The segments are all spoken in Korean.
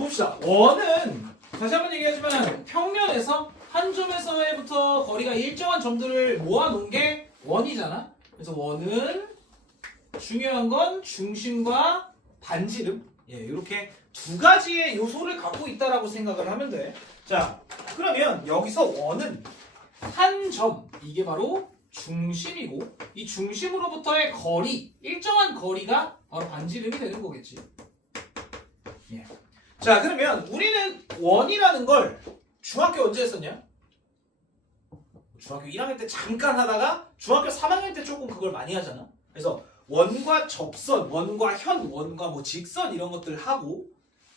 봅시다. 원은 다시 한번 얘기하지만 평면에서 한 점에서부터 거리가 일정한 점들을 모아놓은 게 원이잖아. 그래서 원은 중요한 건 중심과 반지름, 이렇게 두 가지의 요소를 갖고 있다라고 생각을 하면 돼. 자, 그러면 여기서 원은 한 점, 이게 바로 중심이고 이 중심으로부터의 거리, 일정한 거리가 바로 반지름이 되는 거겠지. 자, 그러면 우리는 원이라는 걸 중학교 언제 했었냐? 중학교 1학년 때 잠깐 하다가 중학교 3학년 때 조금 그걸 많이 하잖아. 그래서 원과 접선, 원과 현, 원과 뭐 직선 이런 것들 하고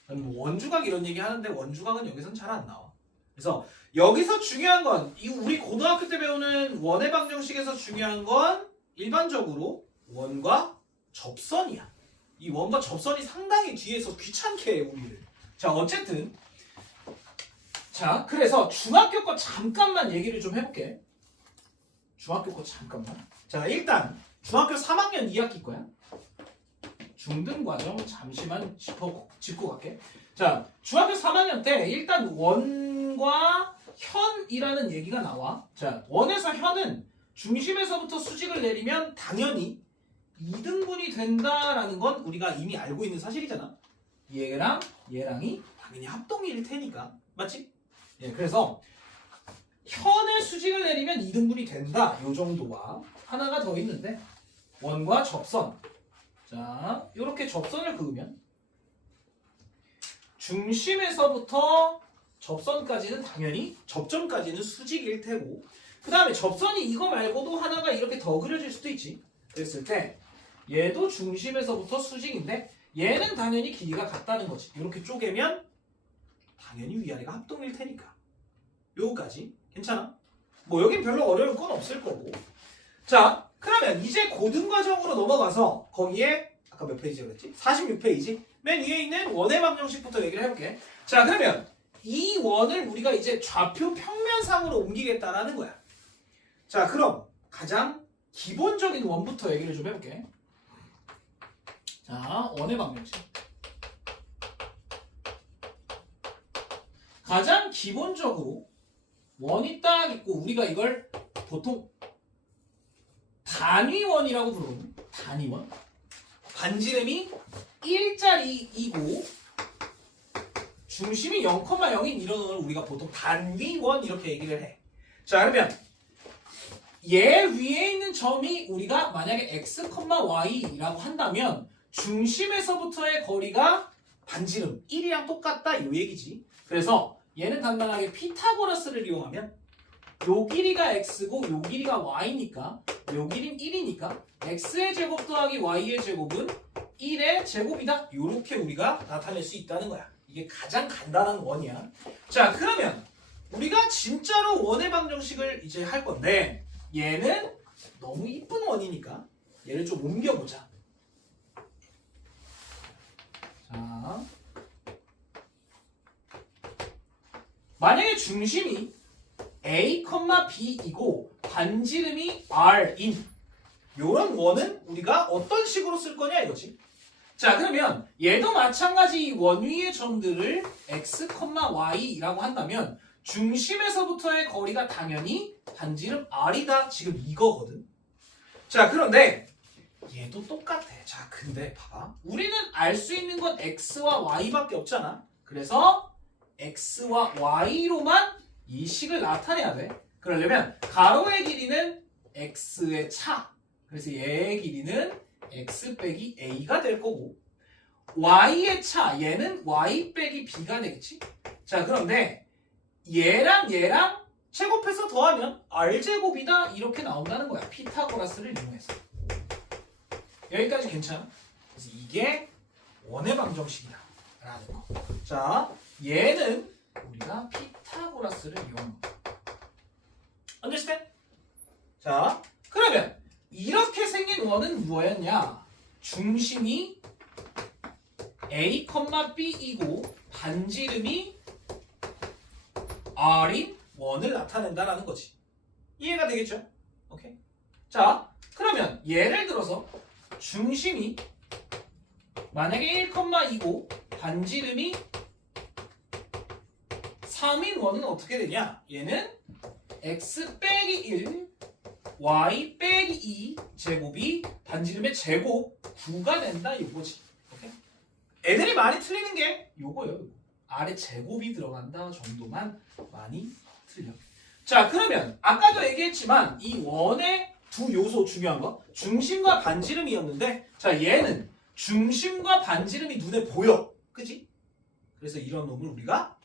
뭐 원주각 이런 얘기 하는데 원주각은 여기서는 잘 안 나와. 그래서 여기서 중요한 건 이 우리 고등학교 때 배우는 원의 방정식에서 중요한 건 일반적으로 원과 접선이야. 이 원과 접선이 상당히 뒤에서 귀찮게 해 우리를. 자, 어쨌든 자, 그래서 중학교 거 잠깐만 얘기를 좀 해볼게. 중학교 거 잠깐만. 자, 일단 중학교 3학년 2학기 거야. 중등과정 잠시만 짚고 갈게. 자, 중학교 3학년 때 일단 원과 현이라는 얘기가 나와. 자, 원에서 현은 중심에서부터 수직을 내리면 당연히 2등분이 된다라는 건 우리가 이미 알고 있는 사실이잖아. 얘랑 얘랑이 당연히 합동일 테니까. 맞지? 그래서 현의 수직을 내리면 2등분이 된다. 요 정도와 하나가 더 있는데 원과 접선. 자, 이렇게 접선을 그으면 중심에서부터 접선까지는 당연히 접점까지는 수직일 테고 그 다음에 접선이 이거 말고도 하나가 이렇게 더 그려질 수도 있지. 그랬을 때 얘도 중심에서부터 수직인데 얘는 당연히 길이가 같다는 거지. 이렇게 쪼개면 당연히 위아래가 합동일 테니까 요거까지 괜찮아? 뭐 여긴 별로 어려울 건 없을 거고. 자, 그러면 이제 고등과정으로 넘어가서 거기에 아까 몇 페이지 그랬지? 46페이지 맨 위에 있는 원의 방정식부터 얘기를 해볼게. 자, 그러면 이 원을 우리가 이제 좌표 평면상으로 옮기겠다라는 거야. 자, 그럼 가장 기본적인 원부터 얘기를 좀 해볼게. 자, 원의 방정식. 가장 기본적으로 원이 딱 있고 우리가 이걸 보통 단위원이라고 부르거든. 단위원. 반지름이 1짜리이고 중심이 0,0인 이런 원을 우리가 보통 단위원 이렇게 얘기를 해. 자, 그러면 얘 위에 있는 점이 우리가 만약에 x, y라고 한다면 중심에서부터의 거리가 반지름 1이랑 똑같다 이 얘기지. 그래서 얘는 간단하게 피타고라스를 이용하면 요 길이가 x고 요 길이가 y니까 요 길이는 1이니까 x의 제곱 더하기 y의 제곱은 1의 제곱이다. 요렇게 우리가 나타낼 수 있다는 거야. 이게 가장 간단한 원이야. 자, 그러면 우리가 진짜로 원의 방정식을 이제 할 건데 얘는 너무 이쁜 원이니까 얘를 좀 옮겨보자. 자, 만약에 중심이 A, B이고 반지름이 R인 요런 원은 우리가 어떤 식으로 쓸 거냐 이거지. 자, 그러면 얘도 마찬가지 이 원 위의 점들을 x, y라고 한다면 중심에서부터의 거리가 당연히 반지름 r이다. 지금 이거거든. 자, 그런데 얘도 똑같아. 자, 근데 봐봐. 우리는 알 수 있는 건 x와 y밖에 없잖아. 그래서 x와 y로만 이 식을 나타내야 돼. 그러려면 가로의 길이는 x의 차. 그래서 얘의 길이는 x 빼기 a가 될 거고 y의 차, 얘는 y 빼기 b가 되겠지. 자, 그런데 얘랑 얘랑 제곱해서 더하면 r제곱이다 이렇게 나온다는 거야. 피타고라스를 이용해서. 여기까지 괜찮아? 그래서 이게 원의 방정식이다 라는 거. 자, 얘는 우리가 피타고라스를 이용한 거. understand? 자, 그러면 이렇게 생긴 원은 뭐였냐? 중심이 A, B이고 반지름이 R인 원을 나타낸다라는 거지. 이해가 되겠죠? 오케이. 자, 그러면 예를 들어서 중심이 만약에 1,2고 반지름이 3인 원은 어떻게 되냐? 얘는 x 빼기 1 y 빼기 2 제곱이 반지름의 제곱 9가 된다 이거지. 오케이? 애들이 많이 틀리는 게 요거예요. 아래 제곱이 들어간다 정도만 많이 틀려. 자, 그러면 아까도 얘기했지만 이 원의 두 요소 중요한 거 중심과 반지름이었는데, 자, 얘는 중심과 반지름이 눈에 보여. 그지? 그래서 이런 놈을 우리가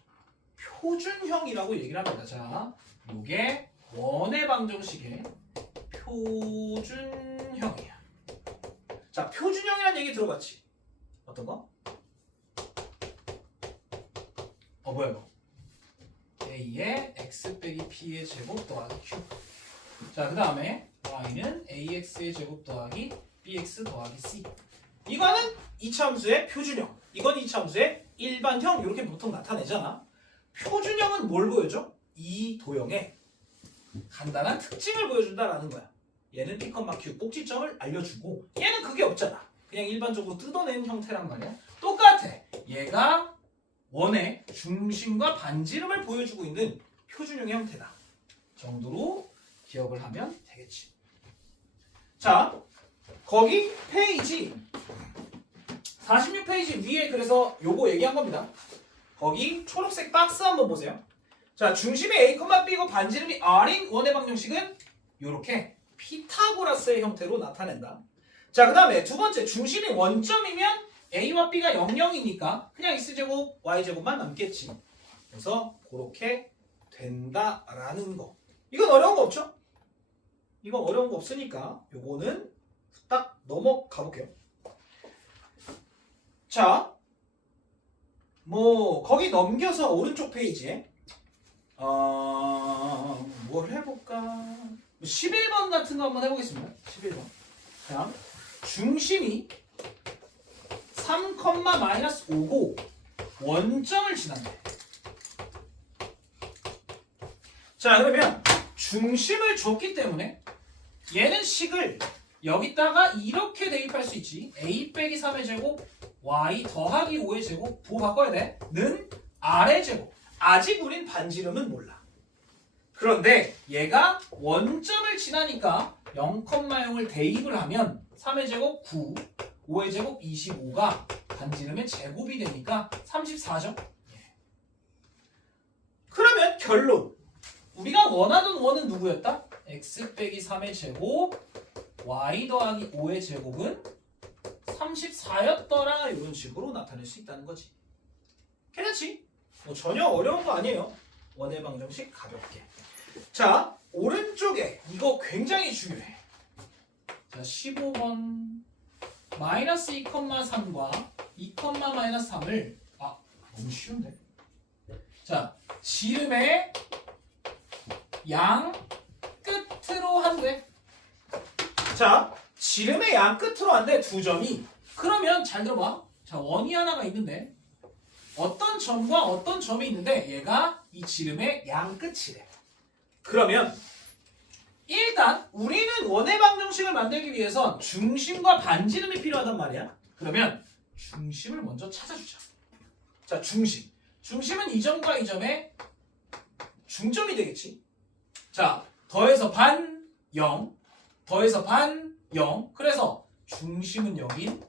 표준형이라고 얘기를 합니다. 자, 요게 원의 방정식의 표준형이야. 자, 표준형이라는 얘기 들어봤지? 어떤 거? 뭐야 이거? a의 x 빼기 p의 제곱 더하기 q. 자, 그 다음에 y는 ax의 제곱 더하기 bx 더하기 c. 이거는 이차함수의 표준형. 이건 이차함수의 일반형. 이렇게 보통 나타내잖아. 표준형은 뭘 보여줘? 이 도형의 간단한 특징을 보여준다라는 거야. 얘는 p, q 꼭지점을 알려주고 얘는 그게 없잖아. 그냥 일반적으로 뜯어낸 형태란 말이야. 똑같아. 얘가 원의 중심과 반지름을 보여주고 있는 표준형의 형태다 정도로 기억을 하면 되겠지. 자, 거기 페이지 46페이지 위에 그래서 요거 얘기한 겁니다. 거기 초록색 박스 한번 보세요. 자, 중심이 A, B고 반지름이 R인 원의 방정식은 요렇게 피타고라스의 형태로 나타낸다. 자, 그 다음에 두 번째, 중심이 원점이면 A와 B가 00이니까 그냥 X제곱, Y제곱만 남겠지. 그래서 그렇게 된다라는 거. 이건 어려운 거 없죠? 이건 어려운 거 없으니까 요거는 딱 넘어가 볼게요. 자, 거기 넘겨서 오른쪽 페이지에 뭘 해볼까? 11번 같은 거 한번 해보겠습니다. 11번. 자, 중심이 3,-5고 원점을 지난대. 자, 그러면 중심을 줬기 때문에 얘는 식을 여기다가 이렇게 대입할 수 있지. a 빼기 3의 제곱 y 더하기 5의 제곱 부호 바꿔야 돼. 는 r의 제곱. 아직 우린 반지름은 몰라. 그런데 얘가 원점을 지나니까 0,0을 대입을 하면 3의 제곱 9, 5의 제곱 25가 반지름의 제곱이 되니까 34죠. 그러면 결론. 우리가 원하던 원은 누구였다? x 빼기 3의 제곱 y 더하기 5의 제곱은 34였더라. 이런 식으로 나타낼 수 있다는 거지. 괜찮지? 전혀 어려운 거 아니에요. 원의 방정식 가볍게. 자, 오른쪽에 이거 굉장히 중요해. 자, 15번 마이너스 2,3과 2,-3을 너무 쉬운데. 자, 지름의 양 끝으로 한대. 자, 지름의 양 끝으로 한대. 두 점이. 그러면 잘 들어봐. 자, 원이 하나가 있는데 어떤 점과 어떤 점이 있는데 얘가 이 지름의 양 끝이래. 그러면 일단 우리는 원의 방정식을 만들기 위해선 중심과 반지름이 필요하단 말이야. 그러면 중심을 먼저 찾아주자. 자, 중심. 중심은 이 점과 이 점의 중점이 되겠지. 자, 더해서 반 0, 더해서 반 0. 그래서 중심은 여긴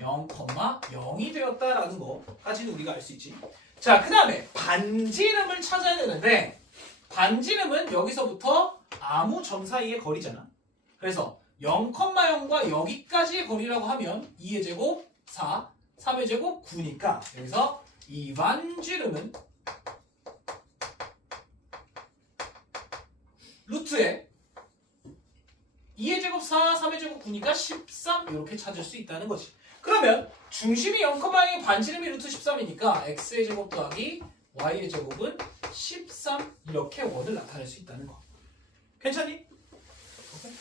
0,0이 되었다라는 거까지는 우리가 알 수 있지. 자, 그 다음에 반지름을 찾아야 되는데 반지름은 여기서부터 아무 점 사이의 거리잖아. 그래서 0,0과 여기까지의 거리라고 하면 2의 제곱 4, 3의 제곱 9니까 여기서 이 반지름은 루트에 2의 제곱 4, 3의 제곱 9니까 13 이렇게 찾을 수 있다는 거지. 그러면 중심이 0,0의 반지름이 루트 13이니까 x의 제곱 더하기 y의 제곱은 13 이렇게 원을 나타낼 수 있다는 거. 괜찮니? 오케이.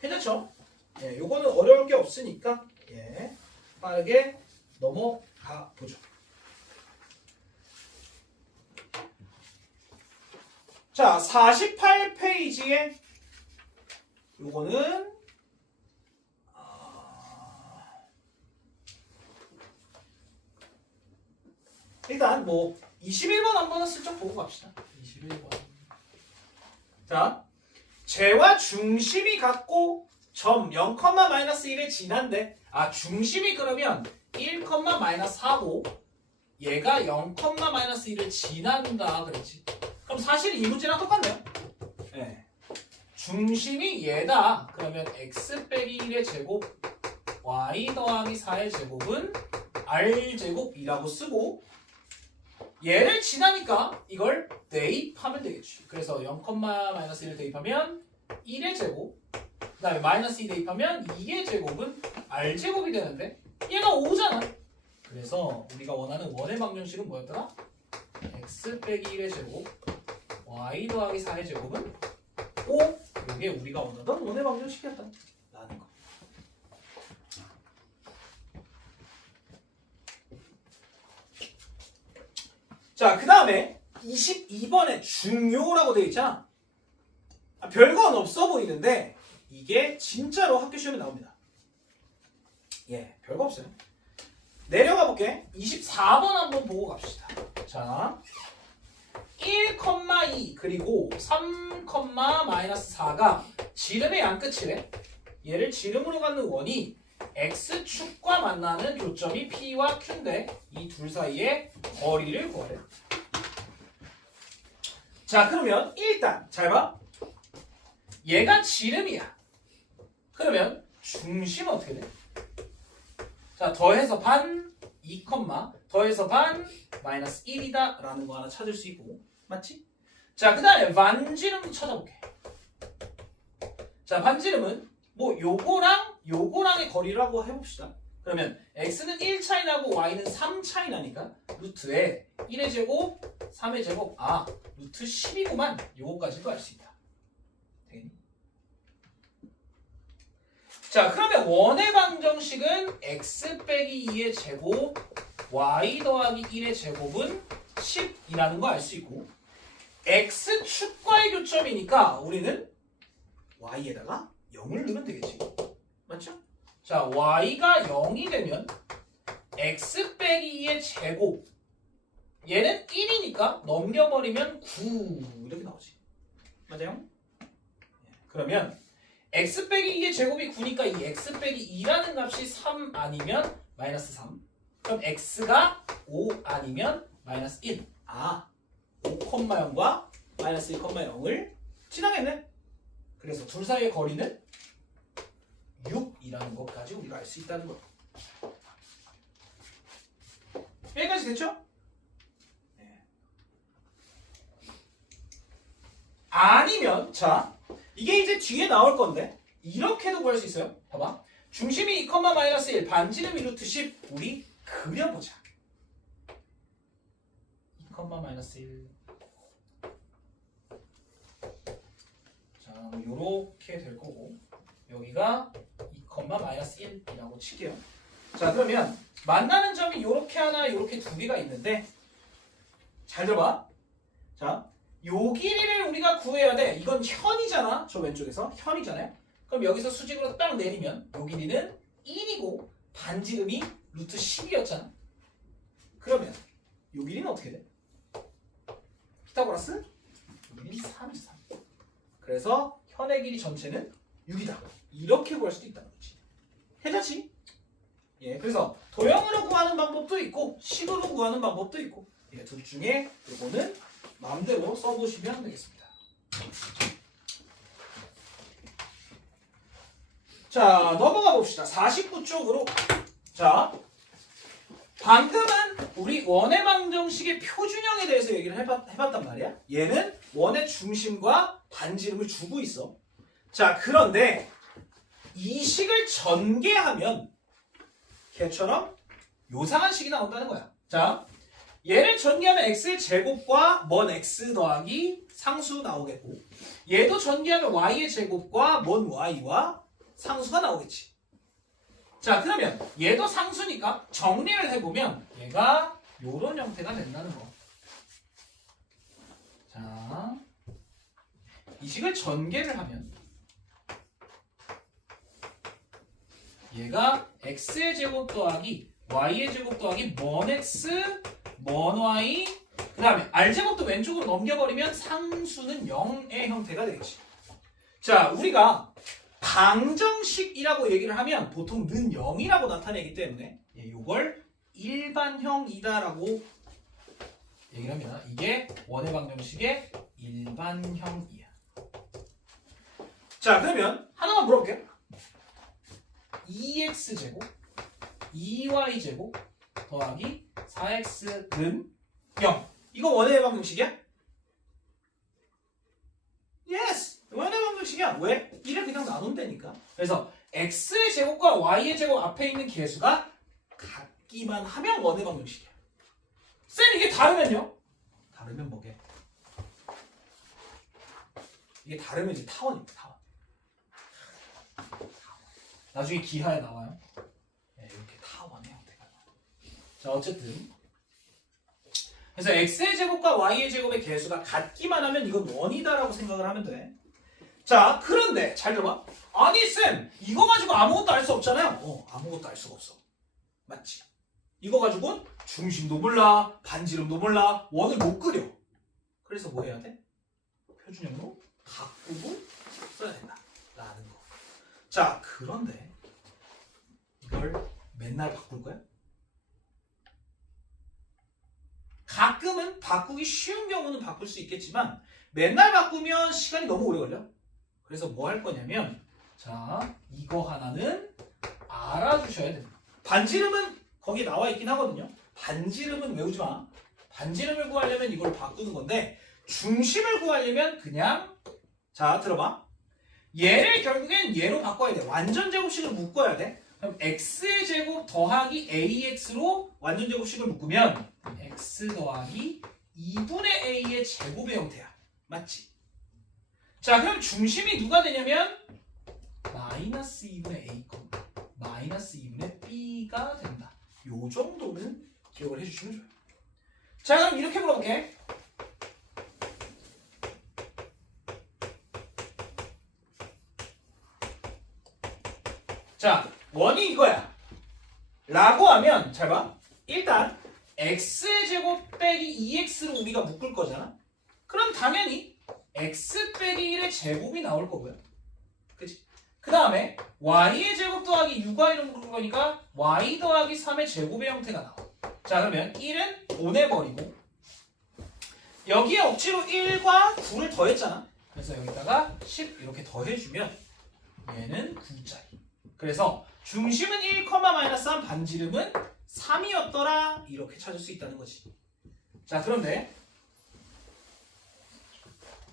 괜찮죠? 예, 요거는 어려울 게 없으니까 예, 빠르게 넘어가 보죠. 자, 48페이지에 요거는 일단 뭐 21번 한번 슬쩍 보고 갑시다. 21번. 자, 재와 중심이 같고 점 0, -1에 진한데 중심이 그러면 1, -4고 얘가 0, -1을 지난다 그랬지. 그럼 사실 이 문제랑 똑같네요. 네. 중심이 얘다. 그러면 x 빼기 1의 제곱 y 더하기 4의 제곱은 r제곱이라고 쓰고 얘를 지나니까 이걸 대입하면 되겠지. 그래서 0, -1을 대입하면 1의 제곱 그 다음에 -2 대입하면 2의 제곱은 r제곱이 되는데 얘가 5잖아. 그래서 우리가 원하는 원의 방정식은 뭐였더라? x 빼기 1의 제곱 y 더하기 4의 제곱은 5. 이게 우리가 원하던 원의 방정식이었다 라는 거. 자, 그 다음에 22번에 중요라고 되어 있잖아. 별건 없어 보이는데 이게 진짜로 학교 시험에 나옵니다. 예, 별거 없어요. 내려가 볼게. 24번 한번 보고 갑시다. 자, 1,2 그리고 3,-4가 지름의 양끝이래. 얘를 지름으로 갖는 원이 x축과 만나는 교점이 P와 Q인데 이 둘 사이의 거리를 구하래. 자, 그러면 일단 잘 봐. 얘가 지름이야. 그러면 중심은 어떻게 돼? 자, 더해서 반 2, 더해서 반 마이너스 1이다 라는 거 하나 찾을 수 있고, 맞지? 자, 그 다음에 반지름도 찾아볼게. 자, 반지름은 뭐 요거랑의 거리라고 해봅시다. 그러면 x는 1 차이 나고 y는 3 차이 나니까 루트에 1의 제곱 3의 제곱 루트 10이구만. 요거까지도 알 수 있다. 되겠니? 자, 그러면 원의 방정식은 x 빼기 2의 제곱 y 더하기 1의 제곱은 10이라는 거 알 수 있고, x축과의 교점이니까 우리는 y에다가 0을 넣으면 되겠지. 맞죠? 자, y가 0이 되면 x 빼기 2의 제곱 얘는 1이니까 넘겨버리면 9 이렇게 나오지. 맞아요? 그러면 x 빼기 2의 제곱이 9니까 이 x 빼기 2라는 값이 3 아니면 마이너스 3. 그럼 x가 5 아니면 마이너스 1. 5,0과 마이너스 1,0을 지나겠네. 그래서 둘 사이의 거리는 6이라는 것까지 우리가 알 수 있다는 거. 여기까지 됐죠? 네. 아니면 자, 이게 이제 뒤에 나올 건데 이렇게도 구할 수 있어요. 봐봐. 중심이 2, 마이너스 1, 반지름이 루트 10. 우리 그려보자. 2, 마이너스 1. 자, 요렇게 될 거고 여기가 2, 마이너스 1이라고 칠게요. 자, 그러면 만나는 점이 요렇게 하나, 요렇게 두 개가 있는데 잘 들어봐. 자, 요 길이를 우리가 구해야 돼. 이건 현이잖아. 저 왼쪽에서 현이잖아요. 그럼 여기서 수직으로 딱 내리면 요 길이는 1이고 반지름이 루트 10이었잖아. 그러면 요 길이는 어떻게 돼? 피타고라스? 요 길이는 33. 그래서 현의 길이 전체는 6이다. 이렇게 구할 수도 있다는 거지. 괜찮지? 예, 그래서 도형으로 구하는 방법도 있고 식으로 구하는 방법도 있고, 예, 둘 중에 요거는 마음대로 써보시면 되겠습니다. 자, 넘어가 봅시다. 49쪽으로. 자, 방금은 우리 원의 방정식의 표준형에 대해서 얘기를 해봤단 말이야. 얘는 원의 중심과 반지름을 주고 있어. 자, 그런데 이 식을 전개하면 걔처럼 요상한 식이 나온다는 거야. 자, 얘를 전개하면 x의 제곱과 먼 x 더하기 상수 나오겠고, 얘도 전개하면 y의 제곱과 먼 y와 상수가 나오겠지. 자, 그러면 얘도 상수니까 정리를 해보면 얘가 요런 형태가 된다는 거. 자, 이 식을 전개를 하면 얘가 x의 제곱 더하기 y의 제곱 더하기 먼 x 먼 y 그 다음에 r제곱도 왼쪽으로 넘겨버리면 상수는 0의 형태가 되겠지. 자, 우리가 방정식이라고 얘기를 하면 보통 는 0이라고 나타내기 때문에 이걸 일반형이다라고 얘기를 합니다. 이게 원의 방정식의 일반형이야. 자, 그러면 하나만 물어볼게요. 2x제곱 2y제곱 더하기 4x는 0. 이거 원의 방정식이야? 예스! 원의 방정식이야. 왜? 1을 그냥 나눈다니까. 그래서 x의 제곱과 y의 제곱 앞에 있는 개수가 같기만 하면 원의 방정식이야. 쌤, 이게 다르면요? 다르면 뭐게? 이게 다르면 이제 타원입니다. 타원. 나중에 기하에 나와요. 네, 이렇게 타원의 형태가 나와요. 자, 어쨌든 그래서 x의 제곱과 y의 제곱의 개수가 같기만 하면 이건 원이다라고 생각을 하면 돼. 자, 그런데 잘 들어봐. 아니 쌤, 이거 가지고 아무것도 알 수 없잖아요. 아무것도 알 수가 없어. 맞지? 이거 가지고는 중심도 몰라, 반지름도 몰라, 원을 못 그려. 그래서 뭐 해야 돼? 표준형으로 바꾸고 써야 된다 라는 거. 자, 그런데 이걸 맨날 바꿀 거야? 가끔은 바꾸기 쉬운 경우는 바꿀 수 있겠지만 맨날 바꾸면 시간이 너무 오래 걸려. 그래서 뭐 할 거냐면, 자, 이거 하나는 알아주셔야 됩니다. 반지름은 거기 나와 있긴 하거든요. 반지름은 외우지 마. 반지름을 구하려면 이걸 바꾸는 건데, 중심을 구하려면 그냥, 자, 들어봐. 얘를 결국엔 얘로 바꿔야 돼. 완전 제곱식을 묶어야 돼. 그럼 x의 제곱 더하기 ax로 완전 제곱식을 묶으면 x 더하기 2분의 a의 제곱의 형태야. 맞지? 자, 그럼 중심이 누가 되냐면 마이너스 2분의 a, 마이너스 2분의 b가 된다. 요 정도는 기억을 해주시면 좋아요. 자, 그럼 이렇게 물어볼게. 자, 원이 이거야 라고 하면 잘 봐. 일단 x의 제곱 빼기 2x로 우리가 묶을 거잖아. 그럼 당연히 x 빼기 1의 제곱이 나올 거고요. 그치? 그 다음에 y의 제곱 더하기 6y로 묶을 거니까 y 더하기 3의 제곱의 형태가 나와. 자, 그러면 1은 보내버리고 여기에 억지로 1과 9를 더했잖아. 그래서 여기다가 10 이렇게 더해주면 얘는 9짜리. 그래서 중심은 1, -3, 반지름은 3이었더라. 이렇게 찾을 수 있다는 거지. 자, 그런데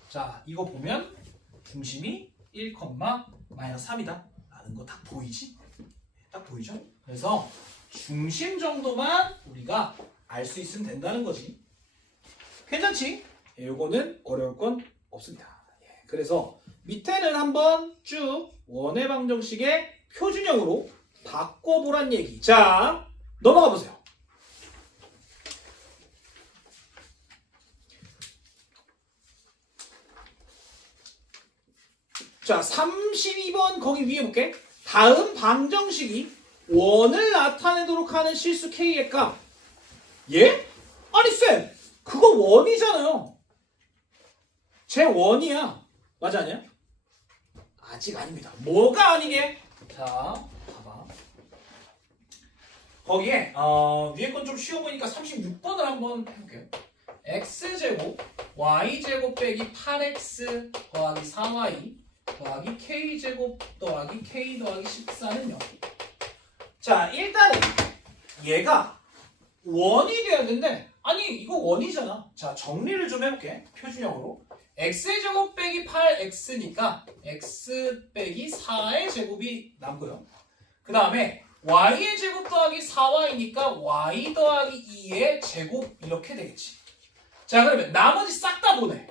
자, 이거 보면 중심이 1, -3이다 라는 거 딱 보이지? 딱 보이죠? 그래서 중심 정도만 우리가 알 수 있으면 된다는 거지. 괜찮지? 이거는 어려울 건 없습니다. 그래서 밑에는 한번 쭉 원의 방정식의 표준형으로 바꿔보란 얘기. 자, 넘어가 보세요. 자, 32번 거기 위에 볼게. 다음 방정식이 원을 나타내도록 하는 실수 k의 값. 예? 아니 쌤, 그거 원이잖아요. 제 원이야. 맞아 아니야? 아직 아닙니다. 뭐가 아니게? 자, 봐봐. 거기에 위에 건 좀 쉬워 보니까 36번을 한번 해볼게요. x제곱 y제곱 빼기 8x 더하기 4y 더하기 k제곱 더하기 k 더하기 14는 0. 자, 일단은 얘가 원이 돼야 되는데 아니 이거 원이잖아. 자, 정리를 좀 해볼게. 표준형으로 x의 제곱 빼기 8x니까 x 빼기 4의 제곱이 남고요. 그 다음에 y의 제곱 더하기 4y니까 y 더하기 2의 제곱 이렇게 되겠지. 자, 그러면 나머지 싹 다 보내.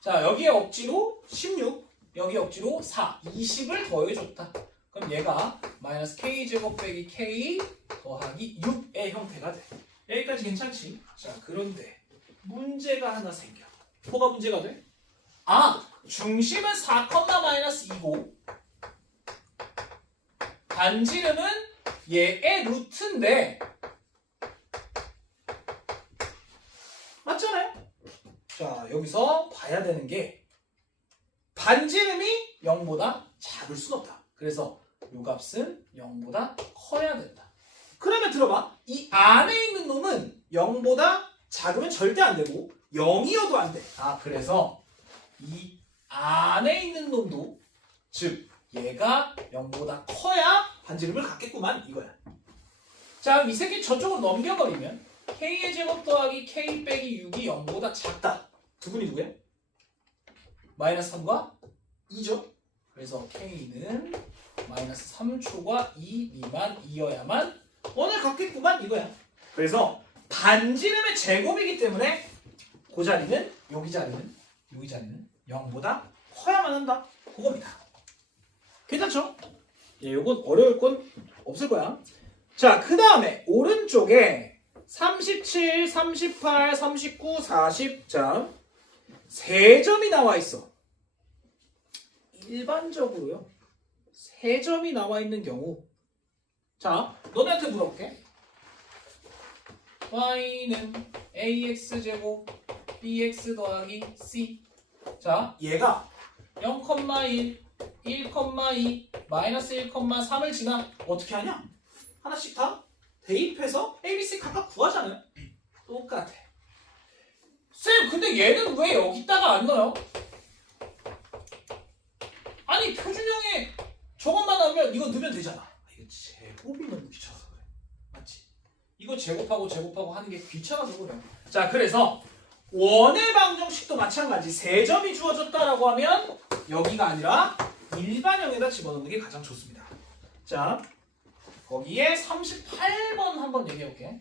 자, 여기에 억지로 16, 여기에 억지로 4, 20을 더해줬다. 그럼 얘가 마이너스 k제곱 빼기 k 더하기 6의 형태가 돼. 여기까지 괜찮지? 자, 그런데 문제가 하나 생겨. 뭐가 문제가 돼? 아, 중심은 4,-2고 반지름은 얘의 루트인데 여기서 봐야 되는 게 반지름이 0보다 작을 순 없다. 그래서 요 값은 0보다 커야 된다. 그러면 들어봐. 이 안에 있는 놈은 0보다 작으면 절대 안 되고 0이어도 안 돼. 그래서 이 안에 있는 놈도 즉 얘가 0보다 커야 반지름을 갖겠구만 이거야. 자, 이 새끼 저쪽으로 넘겨버리면 k의 제곱 더하기 k 빼기 6이 0보다 작다. 두 분이 누구야? 마이너스 3과 2죠. 그래서 k는 마이너스 3초과 2 미만이어야만 원을 갖겠구만 이거야. 그래서 반지름의 제곱이기 때문에 그 자리는 여기 자리는 0보다 커야만 한다. 그겁니다. 괜찮죠? 예, 요건 어려울 건 없을 거야. 자, 그 다음에 오른쪽에 37, 38, 39, 40. 자, 세 점이 나와 있어. 일반적으로요. 세 점이 나와 있는 경우. 자, 너네한테 물어볼게. y는 ax제곱 bx 더하기 c. 자, 얘가 0,1, 1,2, 마이너스 1,3을 지나 어떻게 하냐? 하나씩 다 대입해서 a, b, c 각각 구하잖아요. 똑같아. 쌤, 근데 얘는 왜 여기다가 안 넣어요? 아니, 표준형에 저것만 하면 이거 넣으면 되잖아. 이거 제곱이 너무 귀찮아서 그래. 맞지? 이거 제곱하고 하는 게 귀찮아서 그래. 자, 그래서 원의 방정식도 마찬가지. 세 점이 주어졌다라고 하면 여기가 아니라 일반형에다 집어넣는 게 가장 좋습니다. 자, 거기에 38번 한번 얘기해볼게.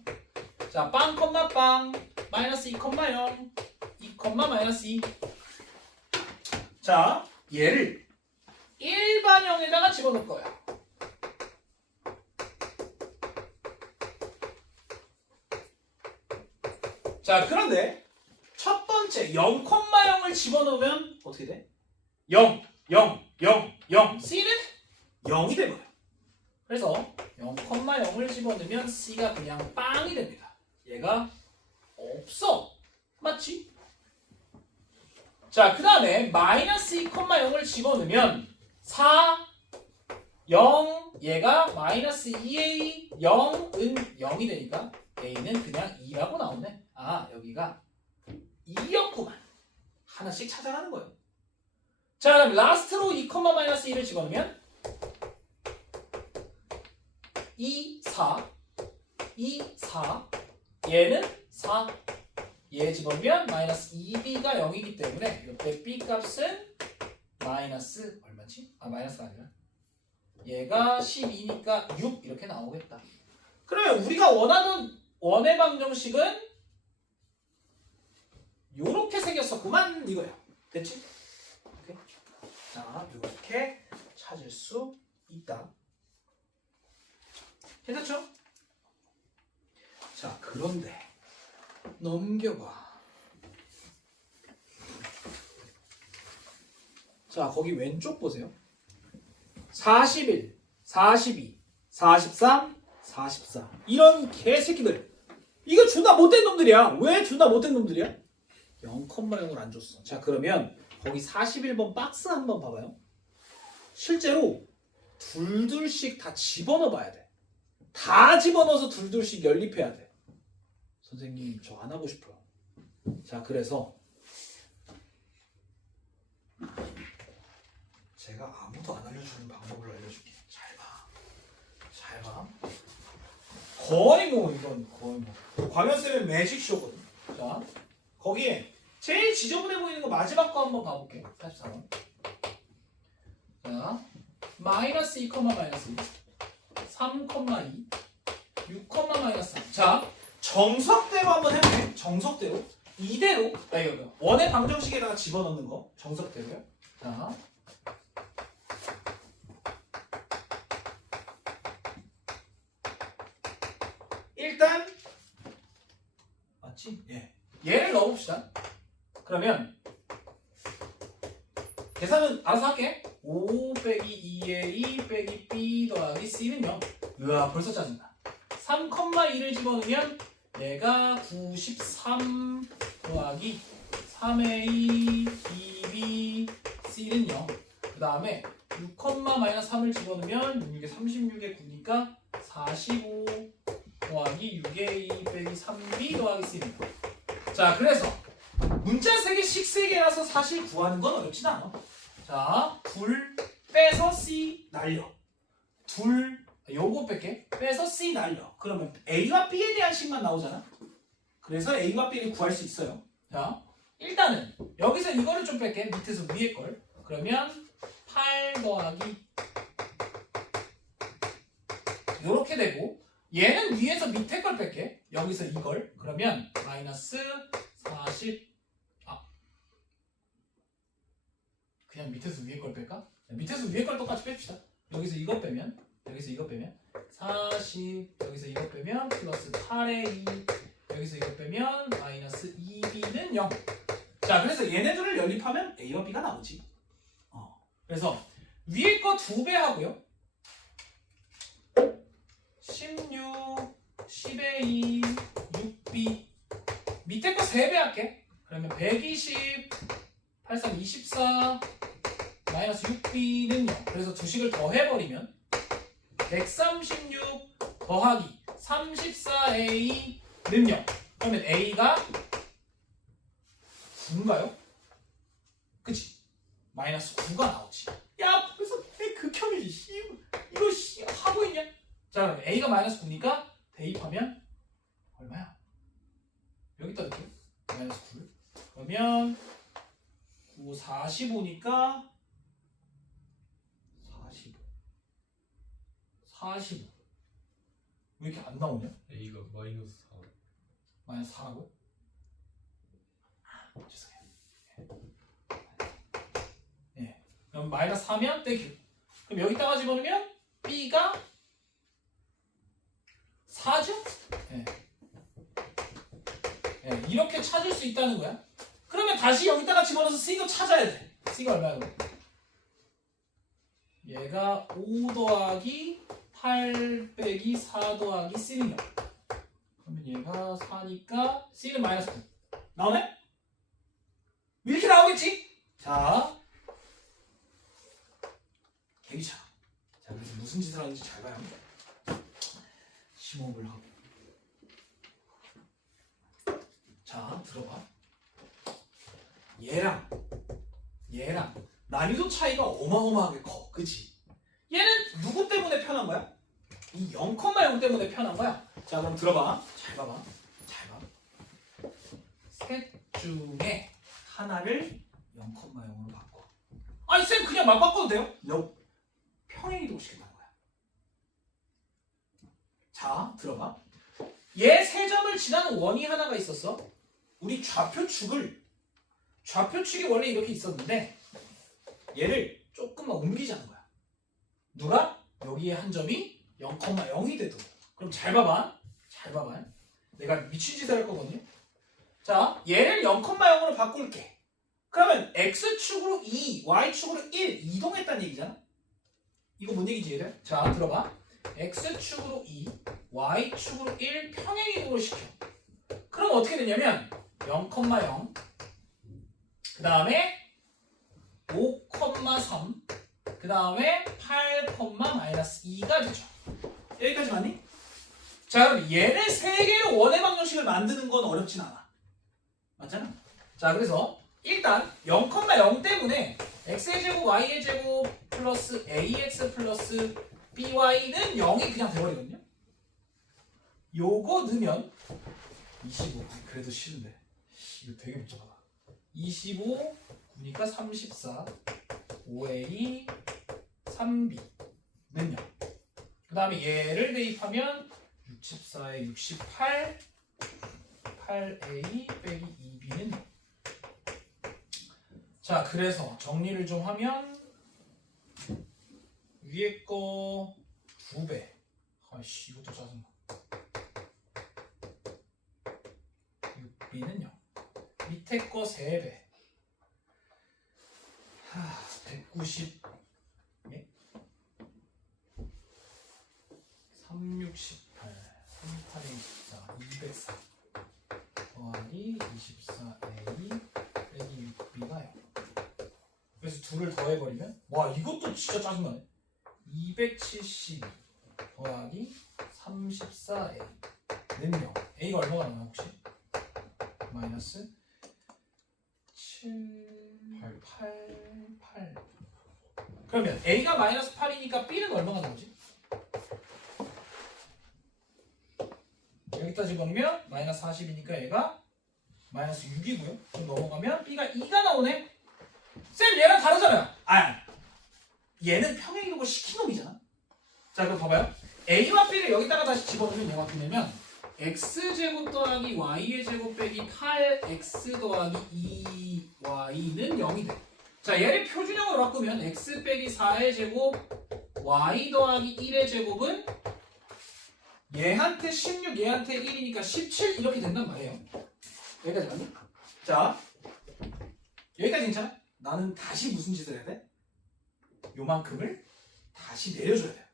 자, 빵, 빵, 마이너스 2,0, 2, 마이너스 2. 자, 얘를 일반형에다가 집어넣을 거야. 자, 그런데 첫 번째 0,0을 집어넣으면 어떻게 돼? 0, 0, 0, 0. C는 0이 되거든. 그래서 0,0을 집어넣으면 C가 그냥 빵이 됩니다. 얘가 없어. 맞지? 자, 그 다음에 마이너스 2,0을 집어넣으면 4, 0, 얘가 마이너스 2a, 0은 0이 되니까 a는 그냥 2라고 나오네. 여기가 2였구만. 하나씩 찾아가는 거예요. 자, 그럼 라스트로 2, 마이너스 1을 집어넣으면 2, 4, 2, 4, 얘는 4. 얘 집어넣으면 마이너스 2b가 0이기 때문에 이때 b 값은 마이너스 얼마지? 마이너스가 아니라 얘가 12니까 6 이렇게 나오겠다. 그러면 우리가 원하는 원의 방정식은 요렇게 생겼었구만 이거야. 됐지? 오케이. 자, 요렇게 찾을 수 있다. 괜찮죠? 자, 그런데 넘겨봐. 자, 거기 왼쪽 보세요. 41, 42, 43, 44. 이런 개새끼들. 이거 존나 못된 놈들이야. 왜 존나 못된 놈들이야? 0,0을 안 줬어. 자, 그러면 거기 41번 박스 한번 봐봐요. 실제로 둘둘씩 다 집어넣어 봐야 돼. 다 집어넣어서 둘둘씩 연립해야 돼. 선생님, 저 안 하고 싶어요. 자, 그래서 제가 아무도 안 알려주는 방법을 알려줄게. 잘 봐. 거의 광현쌤의 매직쇼거든. 자, 거기에 제일 지저분해 보이는 거 마지막 거 한번 봐볼게. 44번. 자, 마이너스 2, 마이너스 2, 3,2, 6, 마이너스 3. 자, 정석대로 한번 해볼게. 정석대로. 이대로. 이거 원의 방정식에다가 집어넣는 거. 정석대로요. 자, 일단 맞지? 예. 얘를 넣어봅시다. 그러면 계산은 알아서 할게. 5 빼기 2a 빼기 b 더하기 c는 0. 으아, 벌써 짜증나. 3,2를 집어넣으면 얘가 93 더하기 3a, 2b, c는 0. 그 다음에 6, -3을 집어넣으면 6에 36에 9니까 45 더하기 6a 빼기 3b 더하기 c입니다. 자, 그래서 문자 3개씩 3개라서 사실 구하는 건 어렵진 않아. 자, 둘 빼서 c 날려. 둘, 요거 뺄게. 빼서 c 날려. 그러면 a와 b에 대한 식만 나오잖아. 그래서 a와 b를 구할 수 있어요. 자, 일단은 여기서 이거를 좀 뺄게. 밑에서 위에 걸. 그러면 8 더하기 요렇게 되고, 얘는 위에서 밑에 걸 뺄게. 여기서 이걸. 그러면 마이너스 40. 그냥 밑에서 위에 걸 뺄까? 밑에서 위에 걸 똑같이 뺍시다. 여기서 이거 빼면, 여기서 이거 빼면 40, 여기서 이거 빼면 플러스 8의 2, 여기서 이거 빼면 마이너스 2b는 0. 자, 그래서 얘네들을 연립하면 a와 b가 나오지. 그래서 위에 거 2배 하고요. 16, 10의 2, 6b. 밑에 거 3배 할게. 그러면 120, 83, 24, 마이너스 6b는 0. 그래서 두 식을 더해버리면 136 더하기 34a는 0. 그러면 a가 9인가요? 그치? 마이너스 9가 나오지. 야, 그래서 극혐이지. 이거 하고 있냐? 자, 그럼 a가 마이너스 9니까 대입하면 얼마야? 여기다 넣을게. 마이너스 9를. 그러면 9, 45니까 45. 왜 이렇게 안 나오냐? a가 마이너스 4. 마이너스 4라고? 죄송해요. 예. 그럼 마이너스 4면 땡큐. 그럼 여기다가 집어넣으면 b가 4죠? 예. 예. 이렇게 찾을 수 있다는 거야. 그러면 다시 여기다가 집어넣어서 c도 찾아야 돼. c가 얼마야? 얘가 5 더하기 8 빼기 4 더하기 c는 0. 그러면 얘가 4니까 c는 마이너스 9. 나오네? 이렇게 나오겠지? 자, 개귀찮아. 자, 그래서 무슨 짓을 하는지 잘 봐야 합니다. 심호흡을 하고. 자, 들어봐. 얘랑 난이도 차이가 어마어마하게 커. 그치? 얘는 누구 때문에 편한 거야? 이 0,0 때문에 편한 거야. 자, 그럼 들어봐. 잘 봐봐. 셋 중에 하나를 0,0으로 바꿔. 아니, 쌤 그냥 막 바꿔도 돼요? No. 평행이동을 시킨다는 거야. 자, 들어봐. 얘 세 점을 지나는 원이 하나가 있었어. 우리 좌표축이 원래 이렇게 있었는데 얘를 조금만 옮기자는 거야. 누가? 여기에 한 점이 0,0이 되도록. 그럼 잘 봐봐. 내가 미친 짓을 할 거거든요. 자, 얘를 0,0으로 바꿀게. 그러면 X축으로 2, Y축으로 1 이동했다는 얘기잖아. 이거 뭔 얘기지 얘들? 자, 들어봐. X축으로 2, Y축으로 1 평행이동을 시켜. 그럼 어떻게 되냐면 0,0 그 다음에 5,3 그 다음에 8, -2가 되죠. 여기까지 맞니? 자, 그럼 얘를 세 개의 원의 방정식을 만드는 건 어렵진 않아. 맞잖아? 자, 그래서 일단 0,0 때문에 x의 제곱, y의 제곱 플러스 ax 플러스 by는 0이 그냥 돼버리거든요. 요거 넣으면 25. 그래도 싫은데. 이거 되게 복잡하다. 25, 9니까 34, 5a, 3b는 0. 그 다음에 얘를 대입하면 64에 68, 8a 빼기 2b는 0. 자, 그래서 정리를 좀 하면 위에 거 2배. 아이씨, 이것도 짜증나. 6b는 0. 밑에 거 3배. 190. 예? 368. 38에 24. 204. 더하기 24a 빼기 6b가 0. 그래서 둘을 더해버리면 와 이것도 진짜 짜증나네. 270 더하기 34a는 0. a가 얼마가 나와요 혹시? 마이너스 7, 8. 그러면 a가 마이너스 8이니까 b는 얼마가 나오지? 여기다 집어넣으면 마이너스 40이니까 얘가 마이너스 6이고요. 좀 넘어가면 b가 2가 나오네. 쌤 얘랑 다르잖아요. 얘는 평행이동을 시킨 놈이잖아. 자 그럼 봐봐요. a와 b를 여기다가 다시 집어넣으면 뭐가 되냐면 x제곱 더하기 y의 제곱 빼기 8x 더하기 2y는 0이 돼. 자 얘를 표준형으로 바꾸면 x 빼기 4의 제곱 y 더하기 1의 제곱은 얘한테 16, 얘한테 1이니까 17 이렇게 된단 말이에요. 여기까지 맞니? 자 여기까지 괜찮아? 나는 다시 무슨 짓을 해야 돼? 요만큼을 다시 내려줘야 돼.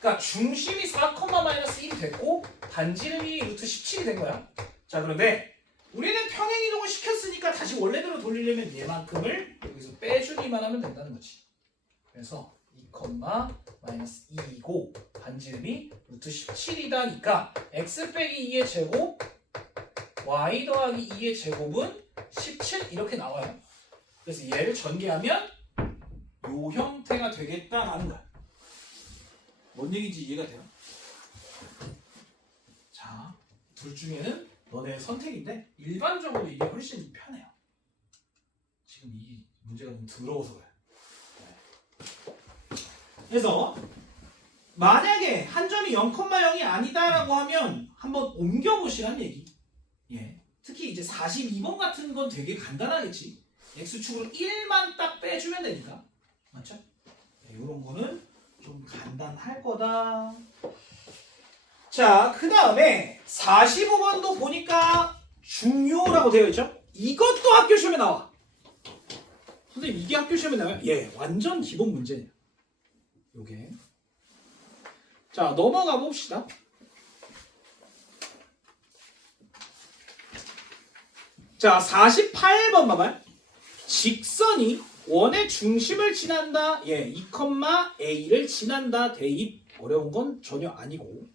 그러니까 중심이 4,-1이 됐고 반지름이 루트 17이 된 거야. 자 그런데 우리는 평행이동을 시켰으니까 다시 원래대로 돌리려면 얘만큼을 여기서 빼주기만 하면 된다는 거지. 그래서 2,-2이고 반지름이 루트 17이다니까 x 빼기 2의 제곱 y 더하기 2의 제곱은 17 이렇게 나와요. 그래서 얘를 전개하면 요 형태가 되겠다라는 거야. 뭔 얘기인지 이해가 돼요? 자, 둘 중에는 너네 선택인데 일반적으로 이게 훨씬 편해요. 지금 이 문제가 너무 더러워서 그래. 그래서 만약에 한 점이 0,0이 아니다라고 하면 한번 옮겨보시란 얘기. 예. 특히 이제 42번 같은 건 되게 간단하겠지. x축으로 1만 딱 빼주면 되니까. 맞죠? 네, 이런 거는 좀 간단할 거다. 자, 그 다음에 45번도 보니까 중요라고 되어 있죠? 이것도 학교 시험에 나와. 선생님 이게 학교 시험에 나와요? 예, 완전 기본 문제예요. 요게. 자, 넘어가 봅시다. 자, 48번 봐봐요. 직선이 원의 중심을 지난다. 예, 2,a를 지난다. 대입 어려운 건 전혀 아니고.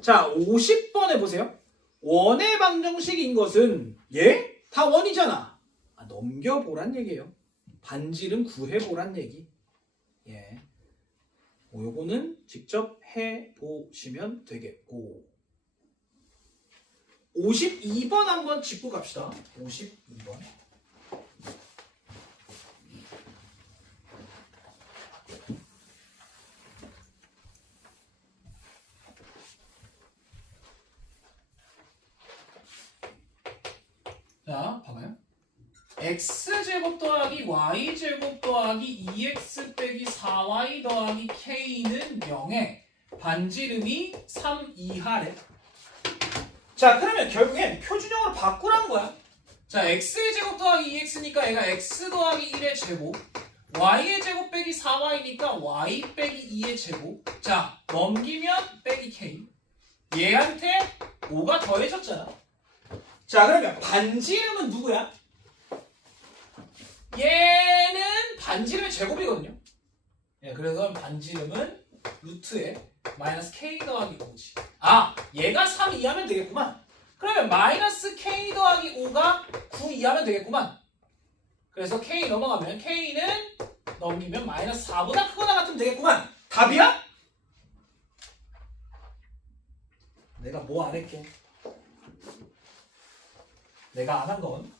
자, 50번에 보세요. 원의 방정식인 것은 예? 다 원이잖아. 넘겨보란 얘기예요. 반지름 구해보란 얘기. 예. 요거는 직접 해보시면 되겠고. 52번 한번 짚고 갑시다. 52번. 자, 봐봐요. x제곱 더하기 y제곱 더하기 2x 빼기 4y 더하기 k는 0에 반지름이 3 이하래. 자, 그러면 결국엔 표준형으로 바꾸라는 거야. 자, x의 제곱 더하기 2x니까 얘가 x 더하기 1의 제곱, y의 제곱 빼기 4y니까 y 빼기 2의 제곱. 자, 넘기면 빼기 k. 얘한테 5가 더해졌잖아. 자, 그러면 반지름은 누구야? 얘는 반지름의 제곱이거든요. 예, 그래서 반지름은 루트에 마이너스 k 더하기 5지. 아, 얘가 3 이하면 되겠구만. 그러면 마이너스 k 더하기 5가 9 이하면 되겠구만. 그래서 k 넘어가면 k는 넘기면 마이너스 4보다 크거나 같으면 되겠구만. 답이야? 내가 뭐 안 할게. 내가 안 한 건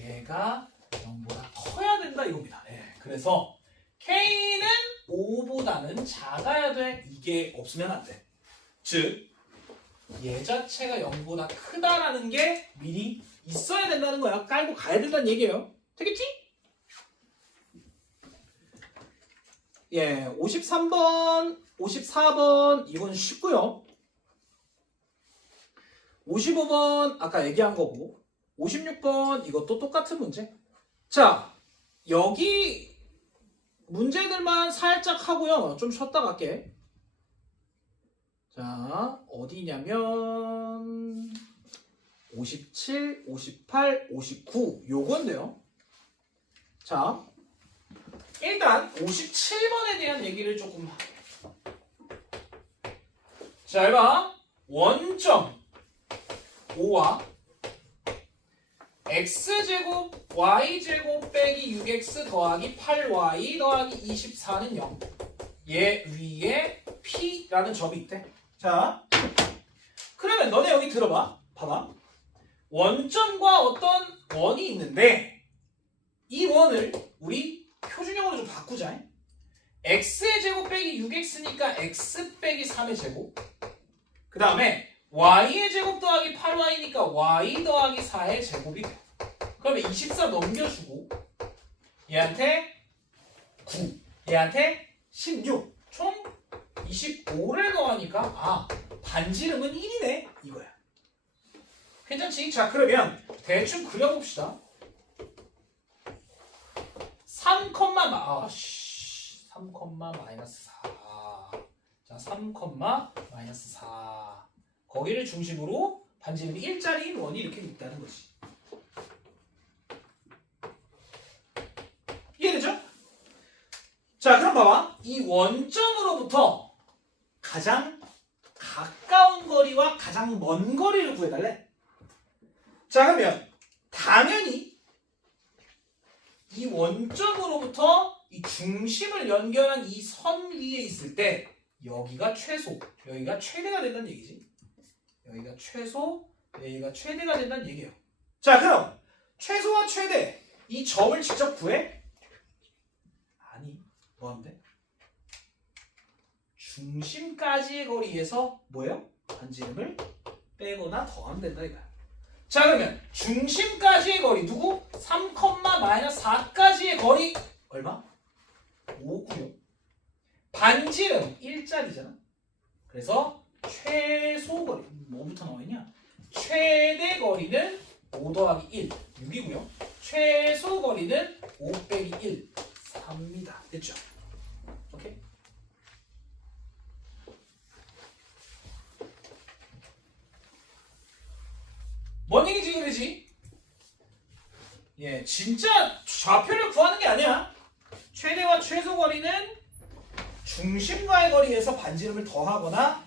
얘가 0보다 커야 된다 이겁니다. 네, 그래서 K는 5보다는 작아야 돼. 이게 없으면 안 돼. 즉, 얘 자체가 0보다 크다라는 게 미리 있어야 된다는 거야. 깔고 가야 된다는 얘기예요. 되겠지? 예, 53번, 54번 이건 쉽고요. 55번 아까 얘기한 거고 56번 이것도 똑같은 문제. 자, 여기 문제들만 살짝 하고요. 좀 쉬었다 갈게. 자, 어디냐면 57, 58, 59 요건데요. 자, 일단 57번에 대한 얘기를 조금. 잘 봐. 원점 5와 x제곱 y제곱 빼기 6x 더하기 8y 더하기 24는 0. 얘 위에 p라는 점이 있대. 자, 그러면 너네 여기 들어봐. 봐봐. 원점과 어떤 원이 있는데 이 원을 우리 표준형으로 좀 바꾸자. x의 제곱 빼기 6x니까 x 빼기 3의 제곱. 그 다음에 y의 제곱 더하기 8y니까 y 더하기 4의 제곱이 돼. 그러면 24 넘겨주고 얘한테 9, 얘한테 16, 총 25를 더하니까 아, 반지름은 1이네 이거야. 괜찮지? 자, 그러면 대충 그려봅시다. 3, 아씨 3, 마이너스 4. 자, 3, 마이너스 4. 거기를 중심으로 반지름이 1짜리인 원이 이렇게 있다는 거지. 이해되죠? 자, 그럼 봐봐. 이 원점으로부터 가장 가까운 거리와 가장 먼 거리를 구해달래. 자, 그러면 당연히 이 원점으로부터 이 중심을 연결한 이 선 위에 있을 때 여기가 최소, 여기가 최대가 된다는 얘기지. 여기가 최소, 여기가 최대가 된다는 얘기예요. 자, 그럼 최소와 최대 이 점을 직접 구해? 아니, 뭐 하면 돼? 중심까지의 거리에서 뭐예요? 반지름을 빼거나 더하면 된다 이거야. 자, 그러면 중심까지의 거리 누구? 3, 마이너스 4까지의 거리 얼마? 5고요. 반지름 1짜리잖아. 그래서 최소 거리 뭐부터 나와있냐? 최대 거리는 5 더하기 1, 6이고요. 최소 거리는 5 빼기 1, 3입니다. 됐죠? 오케이? 뭔 얘기지 그러지? 예, 진짜 좌표를 구하는 게 아니야. 최대와 최소 거리는 중심과의 거리에서 반지름을 더하거나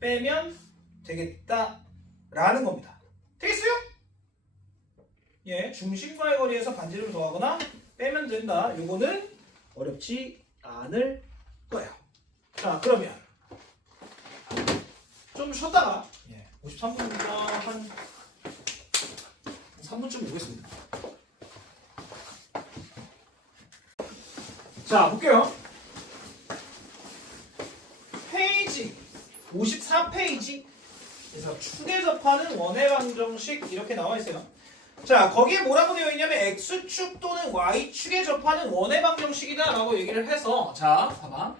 빼면 되겠다라는 겁니다. 되겠어요? 예, 중심과의 거리에서 반지름을 더하거나 빼면 된다. 요거는 어렵지 않을 거예요. 자, 그러면 좀 쉬었다가 53분이니까 한 3분쯤 보겠습니다. 자, 볼게요. 페이지 54페이지 그래서 축에 접하는 원의 방정식 이렇게 나와 있어요. 자, 거기에 뭐라고 되어 있냐면 x축 또는 y축에 접하는 원의 방정식이다 라고 얘기를 해서 자, 봐봐.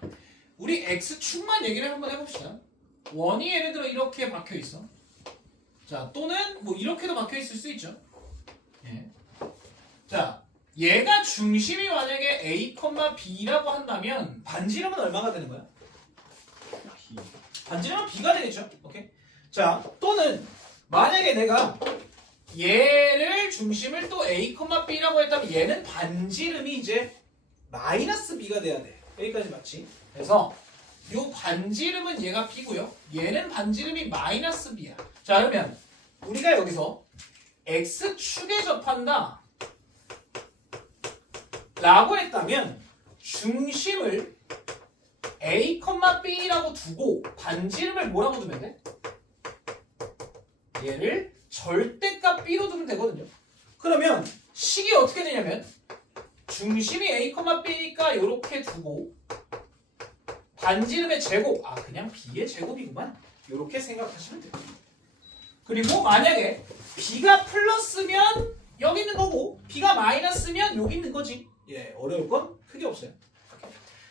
우리 x축만 얘기를 한번 해봅시다. 원이 예를 들어 이렇게 박혀 있어. 자, 또는 뭐 이렇게도 박혀 있을 수 있죠. 예. 자, 얘가 중심이 만약에 a, b라고 한다면 반지름은 얼마가 되는 거야? 반지름은 b가 되겠죠. 오케이. 자, 또는 만약에 내가 얘를 중심을 또 a, b라고 했다면 얘는 반지름이 이제 마이너스 b가 돼야 돼. 여기까지 맞지? 그래서 요 반지름은 얘가 b고요. 얘는 반지름이 마이너스 b야. 자, 그러면 우리가 여기서 x축에 접한다 라고 했다면 중심을 a, b라고 두고 반지름을 뭐라고 두면 돼? 얘를 절대값 b로 두면 되거든요. 그러면 식이 어떻게 되냐면 중심이 a, b니까 이렇게 두고 반지름의 제곱, 그냥 b의 제곱이구만. 이렇게 생각하시면 돼요. 그리고 만약에 b가 플러스면 여기 있는 거고 b가 마이너스면 여기 있는 거지. 예, 어려울 건 크게 없어요.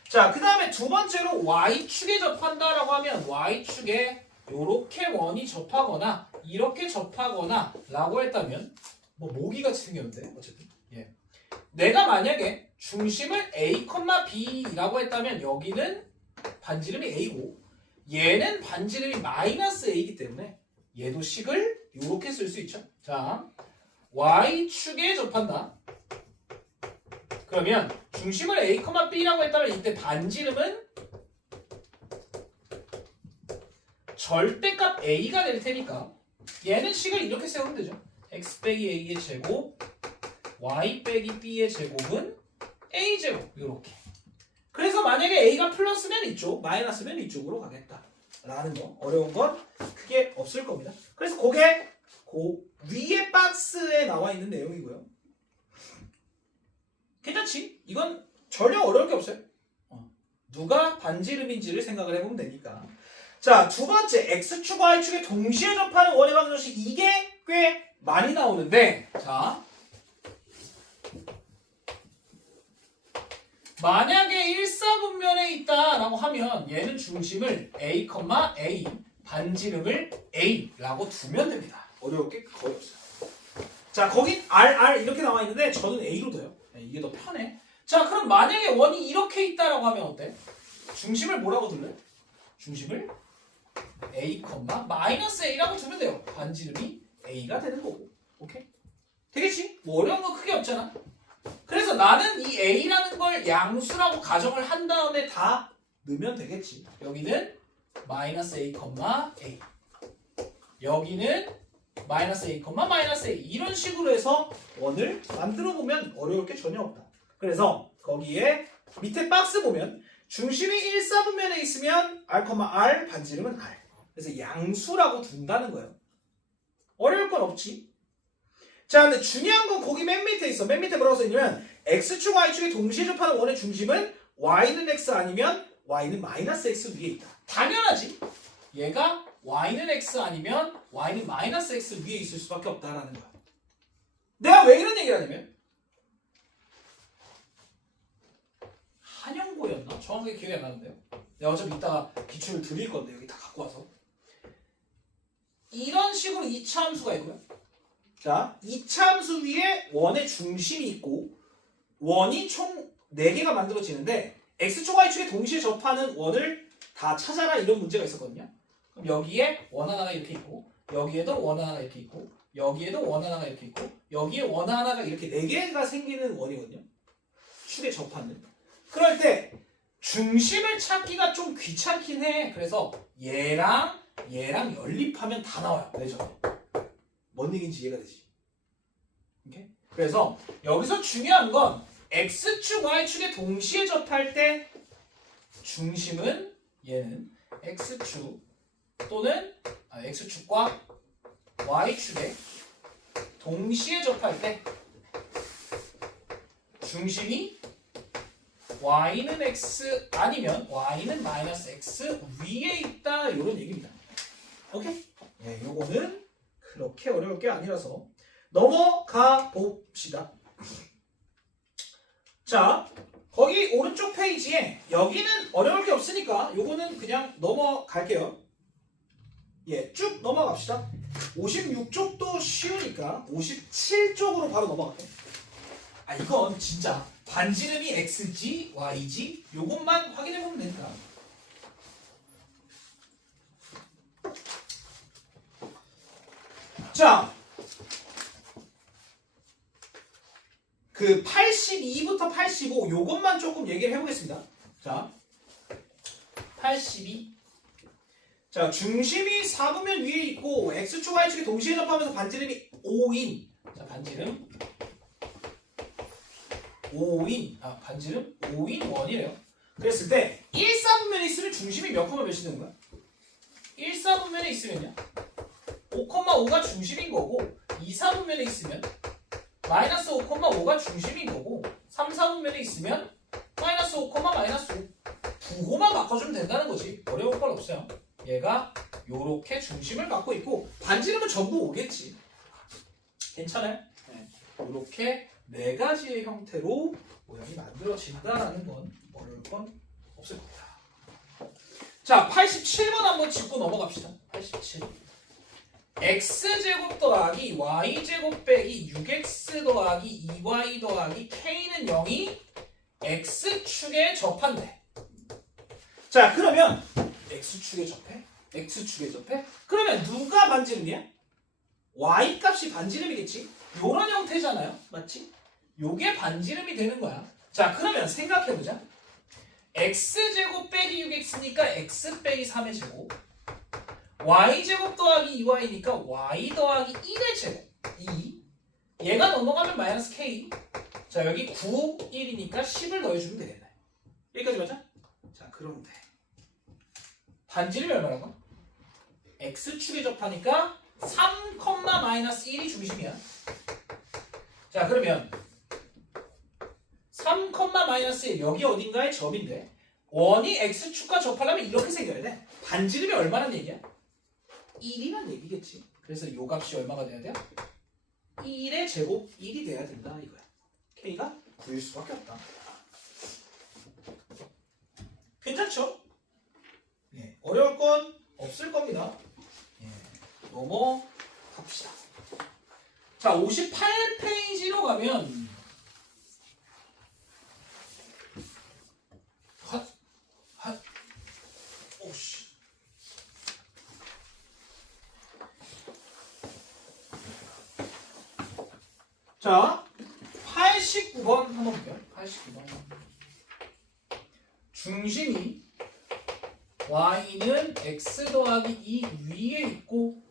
자, 그 다음에 두 번째로 y축에 접한다라고 하면 y축에 이렇게 원이 접하거나 이렇게 접하거나 라고 했다면 뭐 모기같이 생겼는데 어쨌든 예. 내가 만약에 중심을 a, b라고 했다면 여기는 반지름이 a고 얘는 반지름이 마이너스 a이기 때문에 얘도 식을 이렇게 쓸 수 있죠. 자, y축에 접한다. 그러면 중심을 a, b라고 했다면 이때 반지름은 절대값 a가 될 테니까 얘는 식을 이렇게 세우면 되죠. x 빼기 a의 제곱 y 빼기 b의 제곱은 a 제곱 이렇게. 그래서 만약에 a가 플러스면 이쪽, 마이너스면 이쪽으로 가겠다 라는 거. 어려운 건 크게 없을 겁니다. 그래서 그게 그 위에 박스에 나와 있는 내용이고요. 괜찮지? 이건 전혀 어려울 게 없어요. 누가 반지름인지를 생각을 해보면 되니까. 자, 두 번째 x축, y축에 동시에 접하는 원의 방정식. 이게 꽤 많이 나오는데, 자, 만약에 일사분면에 있다라고 하면 얘는 중심을 a, a, 반지름을 a라고 두면 됩니다. 어려울 게 거의 없어요. 자, 거긴 r 이렇게 나와 있는데 저는 a로 둬요. 이게 더 편해. 자, 그럼 만약에 원이 이렇게 있다라고 하면 어때? 중심을 뭐라고 둘래? 중심을 a, 마이너스 a라고 두면 돼요. 반지름이 a가 되는 거고. 오케이? 되겠지? 뭐 어려운 거 크게 없잖아. 그래서 나는 이 a라는 걸 양수라고 가정을 한 다음에 다 넣으면 되겠지. 여기는 마이너스 a, a. 여기는 마이너스 a, 마이너스 a. 이런 식으로 해서 원을 만들어 보면 어려울 게 전혀 없다. 그래서 거기에 밑에 박스 보면 중심이 일사분면에 있으면 r, r, 반지름은 r. 그래서 양수라고 둔다는 거예요. 어려울 건 없지. 자, 근데 중요한 건 거기 맨 밑에 있어. 맨 밑에 뭐라고 써있냐면 x축, y축에 동시에 접하는 원의 중심은 y는 x 아니면 y는 마이너스 x 위에 있다. 당연하지. 얘가 y는 x 아니면 y는 마이너스 x 위에 있을 수밖에 없다라는 거야. 내가 왜 이런 얘기를 하냐면 한영고였나? 정확하게 기억이 안 나는데요. 내가 어차피 이따가 기출을 드릴 건데 여기 다 갖고 와서 이런 식으로 2차 함수가 있고요. 자, 2차 함수 위에 원의 중심이 있고 원이 총 4개가 만들어지는데 x축, y축에 동시에 접하는 원을 다 찾아라 이런 문제가 있었거든요. 그럼 여기에 원 하나가 이렇게 있고 여기에도 원 하나가 이렇게 있고 여기에도 원 하나가 이렇게 있고 여기에 원 하나가 이렇게 4개가 생기는 원이거든요. 축에 접하는. 그럴 때 중심을 찾기가 좀 귀찮긴 해. 그래서 얘랑 연립하면 다 나와요. 왜죠? 뭔 얘기인지 이해가 되지? 오케이? 그래서 여기서 중요한 건 x축, y축에 동시에 접할 때 중심은 얘는 x축 또는 x축과 y축에 동시에 접할 때 중심이 y는 x 아니면 y는 마이너스 x 위에 있다 이런 얘기입니다. 오케이? 네, 요거는 그렇게 어려울 게 아니라서 넘어가 봅시다. 자, 거기 오른쪽 페이지에 여기는 어려울 게 없으니까 요거는 그냥 넘어갈게요. 예, 쭉 넘어갑시다. 56쪽도 쉬우니까 57쪽으로 바로 넘어갈게요. 아, 이건 진짜 반지름이 xg, yg 요것만 확인해보면 된다. 자, 그 82부터 85 요것만 조금 얘기를 해보겠습니다. 자, 82. 자, 중심이 4분면 위에 있고 x축, y축이 동시에 접하면서 반지름이 5인. 자, 반지름 5인. 아, 반지름 5인 원이래요. 그랬을 때 1사분면에 있으면 중심이 몇 콤마 몇이 되는 거야? 1사분면에 있으면요 5,5가 중심인 거고 2사분면에 있으면 마이너스 5,5가 중심인 거고 3사분면에 있으면 마이너스 5, 마이너스 5 부호만 바꿔주면 된다는 거지. 어려울 건 없어요. 얘가 요렇게 중심을 갖고 있고 반지름은 전부 오겠지. 괜찮아요? 네. 요렇게 4가지의 형태로 모양이 만들어진다는 건 어려울 건 없을 겁니다. 자, 87번 한번 짚고 넘어갑시다. 87. x제곱 더하기 y제곱 빼기 6x 더하기 2y 더하기 k는 0이 x축에 접한대. 자, 그러면 x축에 접해? x축에 접해? 그러면 누가 반지름이야? y 값이 반지름이겠지? 요런 형태잖아요. 맞지? 요게 반지름이 되는 거야. 자, 그러면 생각해보자. x제곱 빼기 6x니까 x 빼기 3의 제곱, y제곱 더하기 2y니까 y 더하기 1의 제곱 2, 얘가 넘어가면 마이너스 k. 자, 여기 9, 1이니까 10을 더해주면 되겠네. 여기까지 맞아? 자, 그런데 반지름이 얼마라고? x축에 접하니까 3, 마이너스 1이 중심이야. 자, 그러면 3, 마이너스 1, 여기 어딘가에 점인데 원이 x축과 접하려면 이렇게 생겨야 돼. 반지름이 얼마란 얘기야? 1이란 얘기겠지. 그래서 요 값이 얼마가 돼야 돼요? 1의 제곱 1이 돼야 된다 이거야. k가 9일 수밖에 없다. 괜찮죠? 예, 어려울 건 없을 겁니다. 예, 넘어갑시다. 자, 58페이지로 가면 오씨. 자, 89번 한번 볼게요. 89번. 중심이 y는 x 더하기 2 위에 있고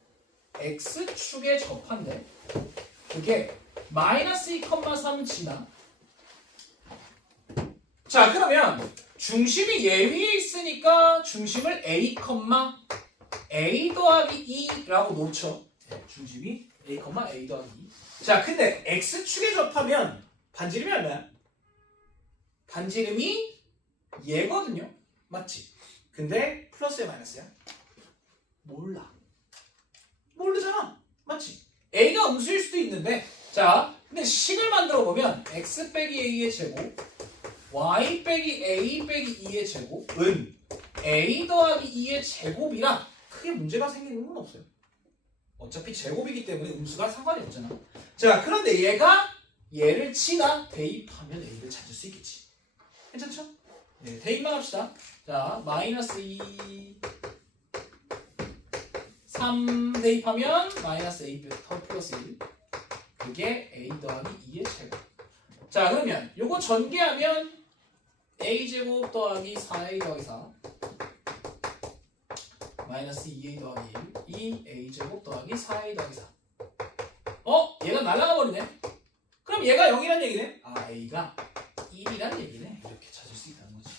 x축에 접한데 그게 마이너스 2,3 지나. 자, 그러면 중심이 얘 위에 있으니까 중심을 a, a 더하기 2라고 놓죠. 중심이 a, a 더하기 2. 자, 근데 x축에 접하면 반지름이 얼마야? 반지름이 얘거든요. 맞지? 근데 플러스야 마이너스야? 몰라. 모르잖아. 맞지? a가 음수일 수도 있는데, 자, 근데 식을 만들어 보면 x 빼기 a의 제곱, y 빼기 a 빼기 2의 제곱은 a 더하기 2의 제곱이라 크게 문제가 생기는 건 없어요. 어차피 제곱이기 때문에 음수가 상관이 없잖아. 자, 그런데 얘가 얘를 치나 대입하면 a를 찾을 수 있겠지. 괜찮죠? 네, 대입만 합시다. 자, 마이너스 2, 3 대입하면 마이너스 a 더 플러스 1. 그게 a 더하기 2의 제곱. 자, 그러면 요거 전개하면 a제곱 더하기 4a 더하기 4 마이너스 2a 더하기 1 2a제곱 더하기 4a 더하기 4. 얘가 날아가 버리네. 그럼 얘가 0이란 얘기네. 아, a가 1이란 얘기네. 이렇게 찾을 수 있다는 거지.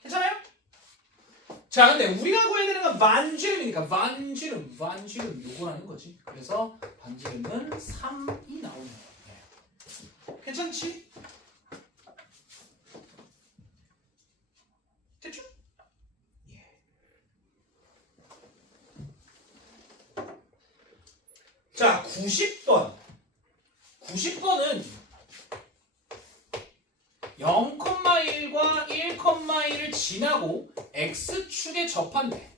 괜찮아요? 자, 근데 우리가 구해야 되는 건 반지름이니까 반지름 요거라는 거지. 그래서 반지름은 3이 나오는 거야. 괜찮지? 됐죠? 예. 자, 90번. 90번은 0,1과 1,1을 지나고 x축에 접한대.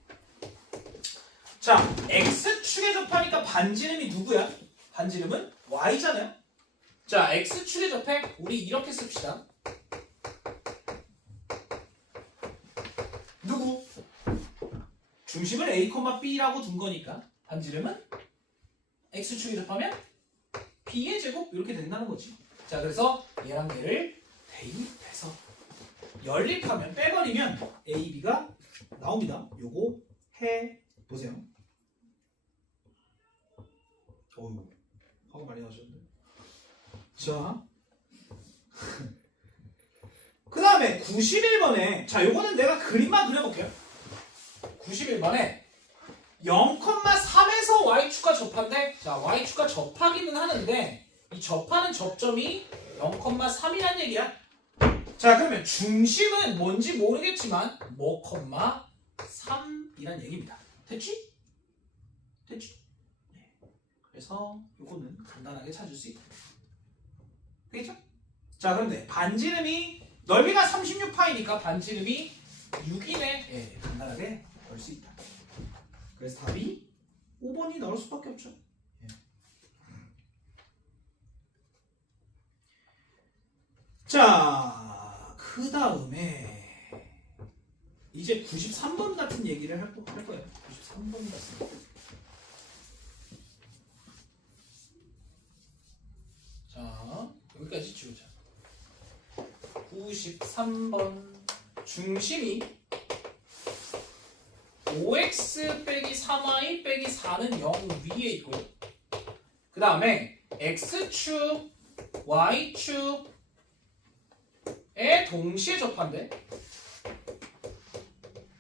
자, x축에 접하니까 반지름이 누구야? 반지름은 y잖아요. 자, x축에 접해. 우리 이렇게 씁시다. 누구? 중심을 a, b라고 둔 거니까 반지름은 x축에 접하면 b의 제곱 이렇게 된다는 거지. 자, 그래서 얘랑 얘를 대입해서 연립하면 빼버리면 a, b가 나옵니다. 요거 해보세요. 어휴, 화가 많이 나셨는데. 자, 그 다음에 91번에 자, 요거는 내가 그림만 그려볼게요. 91번에 0,3에서 y축과 접한데, 자, y축과 접하기는 하는데 이 접하는 접점이 0,3이란 얘기야. 자, 그러면 중심은 뭔지 모르겠지만 뭐, 3이란 얘기입니다. 됐지? 됐지? 네. 그래서 요거는 간단하게 찾을 수 있다. 되겠죠? 자, 그런데 반지름이 넓이가 36파이니까 반지름이 6이네. 예, 간단하게 볼 수 있다. 그래서 답이 5번이 나올 수밖에 없죠. 예. 자, 그 다음에 이제 93번 같은 얘기를 할 거예요. 93번 같은. 3번 중심이 5x 빼기 3y 빼기 4는 0 위에 있고요. 그 다음에 x축, y축에 동시에 접한대.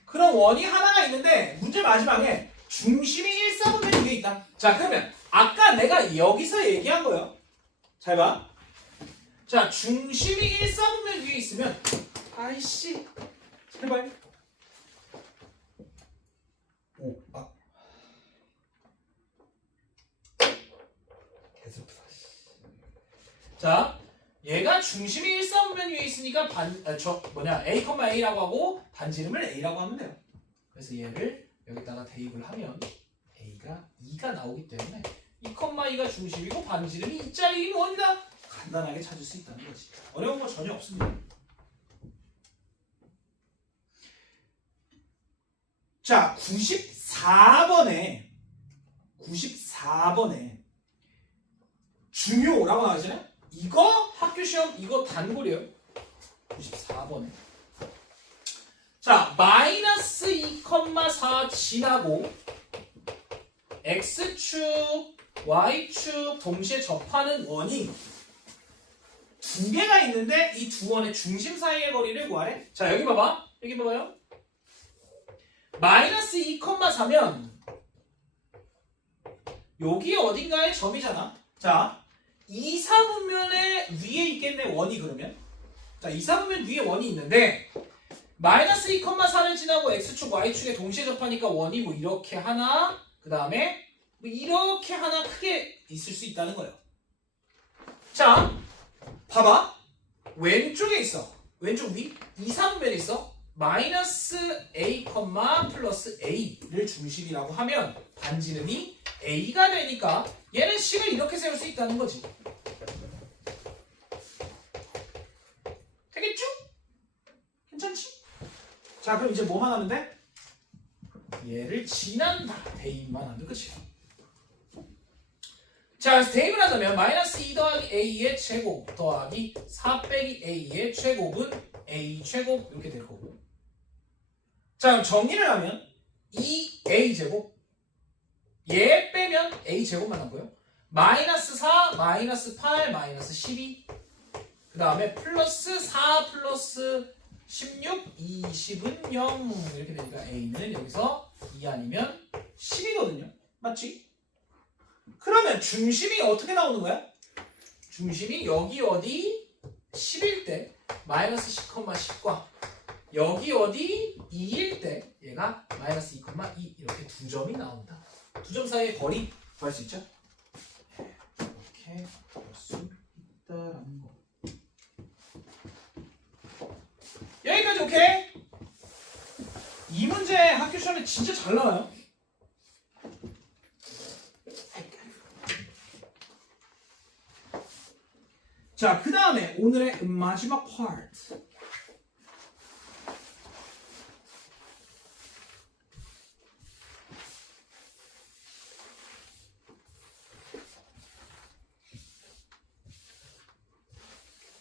그럼 원이 하나가 있는데 문제 마지막에 중심이 1, 4분면 위에 있다. 자, 그러면 아까 내가 여기서 얘기한 거예요. 잘 봐. 자, 중심이 1, 4분면 위에 있으면 아이씨 제발 개슬프다. 자, 얘가 중심이 1, 4분면 위에 있으니까 A, A라고 하고 반지름을 A라고 하면 돼요. 그래서 얘를 여기다가 대입을 하면 A가 2가 나오기 때문에 2,2가 중심이고 반지름이 2짜리 원이다. 간단하게 찾을 수 있다는 거지. 어려운 거 전혀 없습니다. 자, 94번에 중요라고 나와있잖아요. 이거 학교 시험 이거 단골이에요. 94번에. 자, 마이너스 2,4 지나고 x축, y축 동시에 접하는 원이 두 개가 있는데 이 두 원의 중심 사이의 거리를 구하래. 자, 여기 봐봐. 여기 봐봐요. 마이너스 2,4면 여기 어딘가에 점이잖아. 자, 2, 4분면에 위에 있겠네, 원이. 그러면 자, 2, 4분면 위에 원이 있는데 마이너스 2,4를 지나고 x축, y축에 동시에 접하니까 원이 뭐 이렇게 하나, 그 다음에 뭐 이렇게 하나 크게 있을 수 있다는 거예요. 자, 봐봐. 왼쪽에 있어. 왼쪽 위 2, 3분면에 있어. 마이너스 A, 플러스 A를 중심이라고 하면 반지름이 A가 되니까 얘는 식을 이렇게 세울 수 있다는 거지. 되겠죠? 괜찮지? 자, 그럼 이제 뭐만 하면 돼? 얘를 지난다. 대입만 하면 끝이야. 자, 그래서 대입을 하자면 마이너스 2 더하기 A의 제곱 더하기 4 빼기 A의 제곱은 A 제곱 이렇게 될 거고. 자, 그럼 정리를 하면 2A제곱 얘 빼면 A제곱만 남고요. 마이너스 4, 마이너스 8, 마이너스 12 그 다음에 플러스 4 플러스 16, 20은 0 이렇게 되니까 A는 여기서 2 아니면 10이거든요. 맞지? 그러면 중심이 어떻게 나오는 거야? 중심이 여기 어디 10일 때 마이너스 10,10과 여기 어디 2일 때 얘가 마이너스 2,2 이렇게 두 점이 나온다. 두 점 사이의 거리 구할 수 있죠? 이렇게 볼 수 있다라는 거. 여기까지 오케이? 이 문제 학교 시험에 진짜 잘 나와요. 자, 그 다음에 오늘의 마지막 파트.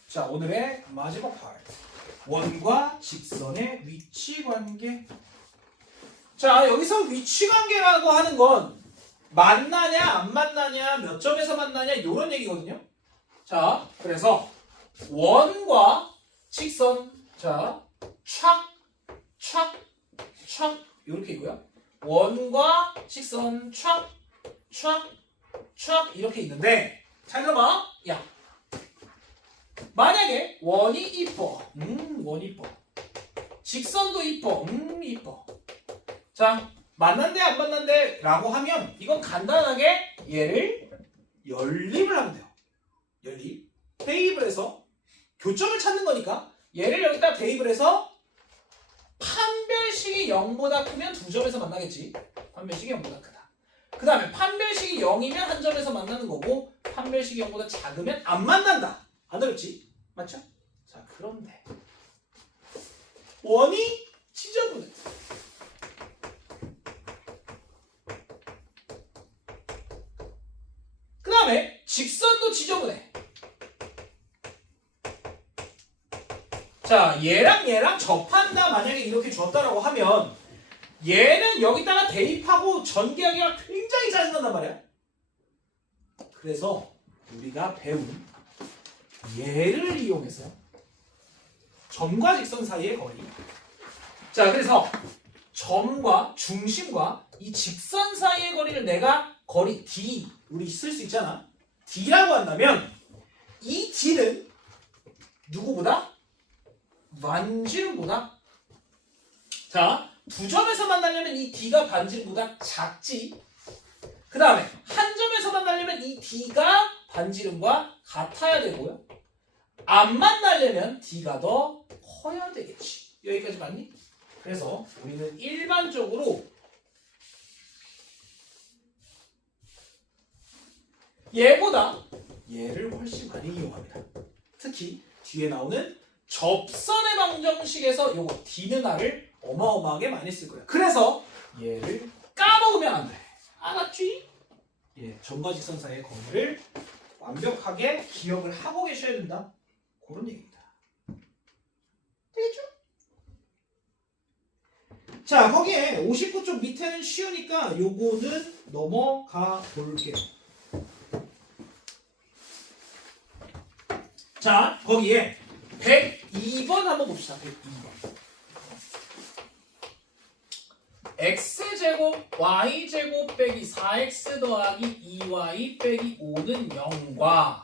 자, 오늘의 마지막 파트. 원과 직선의 위치 관계. 자, 여기서 위치 관계라고 하는 건 만나냐 안 만나냐 몇 점에서 만나냐 이런 얘기거든요. 자, 그래서 원과 직선, 자, 촥 이렇게 있고요. 원과 직선 촥 이렇게 있는데, 잘 들어봐. 야, 만약에 원이 이뻐, 원 이뻐. 직선도 이뻐, 이뻐. 자, 만난대 안 만난대 라고 하면 이건 간단하게 얘를 연립을 하면 돼요. 연립. 대입을 해서 교점을 찾는 거니까 얘를 여기다 대입을 해서 판별식이 0보다 크면 두 점에서 만나겠지. 판별식이 0보다 크다. 그 다음에 판별식이 0이면 한 점에서 만나는 거고 판별식이 0보다 작으면 안 만난다. 안 어렵지? 맞죠? 자, 그런데 원이 지저분해. 그 다음에 직선도 지저분해. 자, 자, 얘랑 얘랑 접한다 만약에 이렇게 줬다라고 하면 얘는 여기다가 대입하고 전개하기가 굉장히 짜증난단 말이야. 그래서 우리가 배운 얘를 이용해서 점과 직선 사이의 거리. 자, 그래서 점과 중심과 이 직선 사이의 거리를 내가 거리 D 우리 쓸 수 있잖아. D라고 한다면 이 D는 누구보다? 반지름보다. 자, 두 점에서 만나려면 이 D가 반지름보다 작지. 그 다음에 한 점에서 만나려면 이 D가 반지름과 같아야 되고요. 안 만나려면 D가 더 커야 되겠지. 여기까지 맞니? 그래서 우리는 일반적으로 얘보다 얘를 훨씬 많이 이용합니다. 특히 뒤에 나오는 접선의 방정식에서 요거 D는 R을 어마어마하게 많이 쓸 거야. 그래서 얘를 까먹으면 안 돼. 알았지? 예, 점과 직선 사이의 거리를 완벽하게 기억을 하고 계셔야 된다. 그런 얘기입니다. 되겠죠? 자, 거기에 59쪽 밑에는 쉬우니까 요거는 넘어가 볼게요. 자, 거기에 102번 한번 봅시다. 102번. x제곱 y제곱 빼기 4x 더하기 2y 빼기 5는 0과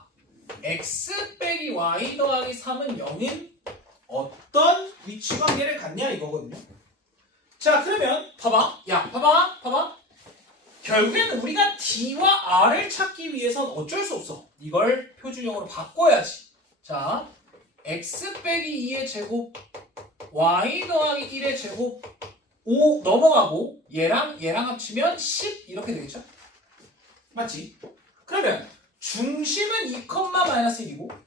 x 빼기 y 더하기 3은 0인 어떤 위치관계를 갖냐 이거거든요. 자, 그러면 봐봐. 야, 봐봐. 결국에는 우리가 d와 r을 찾기 위해선 어쩔 수 없어. 이걸 표준형으로 바꿔야지. 자, x 빼기 2의 제곱 y 더하기 1의 제곱 5 넘어가고 얘랑 합치면 10 이렇게 되겠죠? 맞지? 그러면 중심은 2, 마이너스 1이고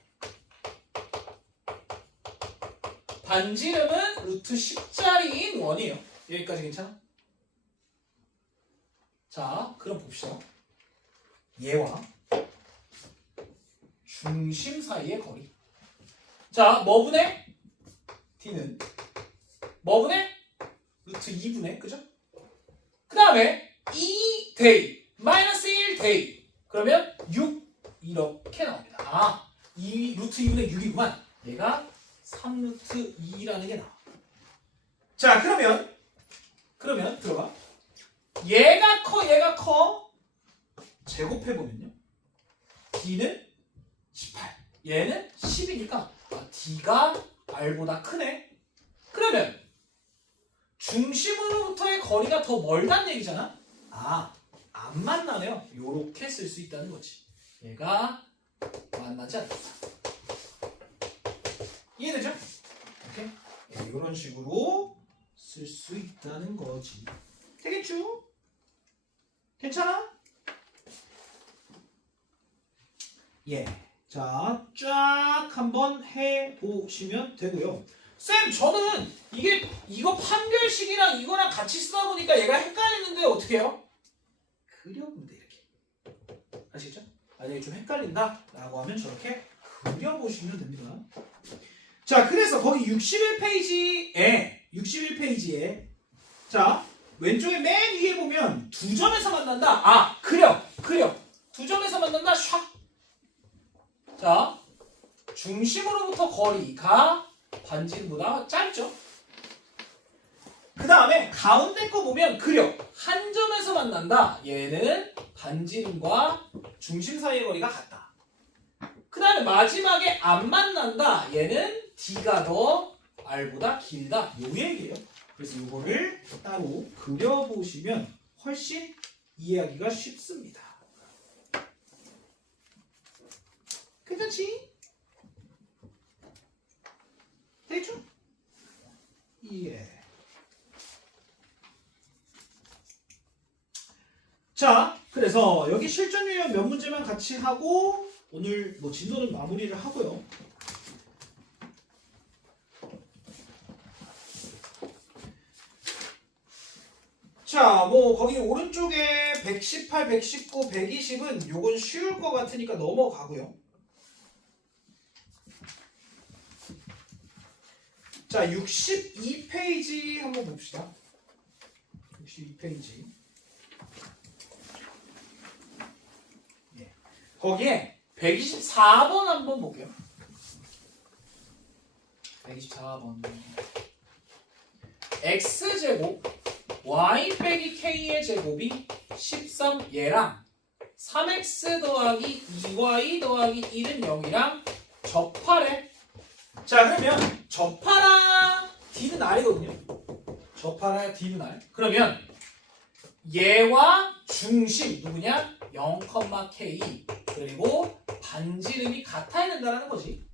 반지름은 루트 10짜리인 원이에요. 여기까지 괜찮아? 자, 그럼 봅시다. 얘와 중심 사이의 거리. 자, 뭐분의? D는 뭐분의? 루트 2분의, 그죠? 그 다음에 2 대입, 마이너스 1 대입. 그러면 6 이렇게 나옵니다. 아, 루트 2분의 6이구만. 얘가 3루트 2라는 게 나와. 자, 그러면 들어봐. 얘가 커. 제곱해보면요. D는 18. 얘는 10이니까 D가 R보다 크네. 그러면 중심으로부터의 거리가 더 멀다는 얘기잖아. 아, 안 만나네요. 요렇게 쓸 수 있다는 거지. 얘가 만나지 않는다. 이해되죠? 오케이? 네, 이런 식으로 쓸 수 있다는 거지. 되겠죠? 괜찮아? 예. 자, 쫙 한번 해보시면 되고요. 쌤, 저는 이거 판별식이랑 이거랑 같이 쓰다 보니까 얘가 헷갈리는데 어떻게 해요? 그려보면 돼, 이렇게. 아시겠죠? 만약에 좀 헷갈린다 라고 하면 저렇게 그려보시면 됩니다. 자, 그래서 거기 61페이지에 자, 왼쪽에 맨 위에 보면 두 점에서 만난다. 아, 그려. 두 점에서 만난다. 샥. 자, 중심으로부터 거리가 반지름보다 짧죠. 그 다음에 가운데 거 보면 그려. 한 점에서 만난다. 얘는 반지름과 중심 사이의 거리가 같다. 그 다음에 마지막에 안 만난다. 얘는 D가 더 R보다 길다. 요 얘기예요. 그래서 이거를 따로 그려보시면 훨씬 이해하기가 쉽습니다. 괜찮지? 되죠? 예. 자, 그래서 여기 실전 유형 몇 문제만 같이 하고 오늘 뭐 진도는 마무리를 하고요. 자, 뭐 거기 오른쪽에 118, 119, 120은 요건 쉬울 것 같으니까 넘어가고요. 자, 62페이지 한번 봅시다. 62페이지. 예. 거기에 124번 한번 볼게요. 124번. x제곱 y 빼기 k의 제곱이 13 얘랑 3x 더하기 2y 더하기 1은 0이랑 접하래. 자, 그러면 접하라 d는 r이거든요. 접하라 d는 r. 그러면 얘와 중심 누구냐? 0, k 그리고 반지름이 같아야 된다는 거지.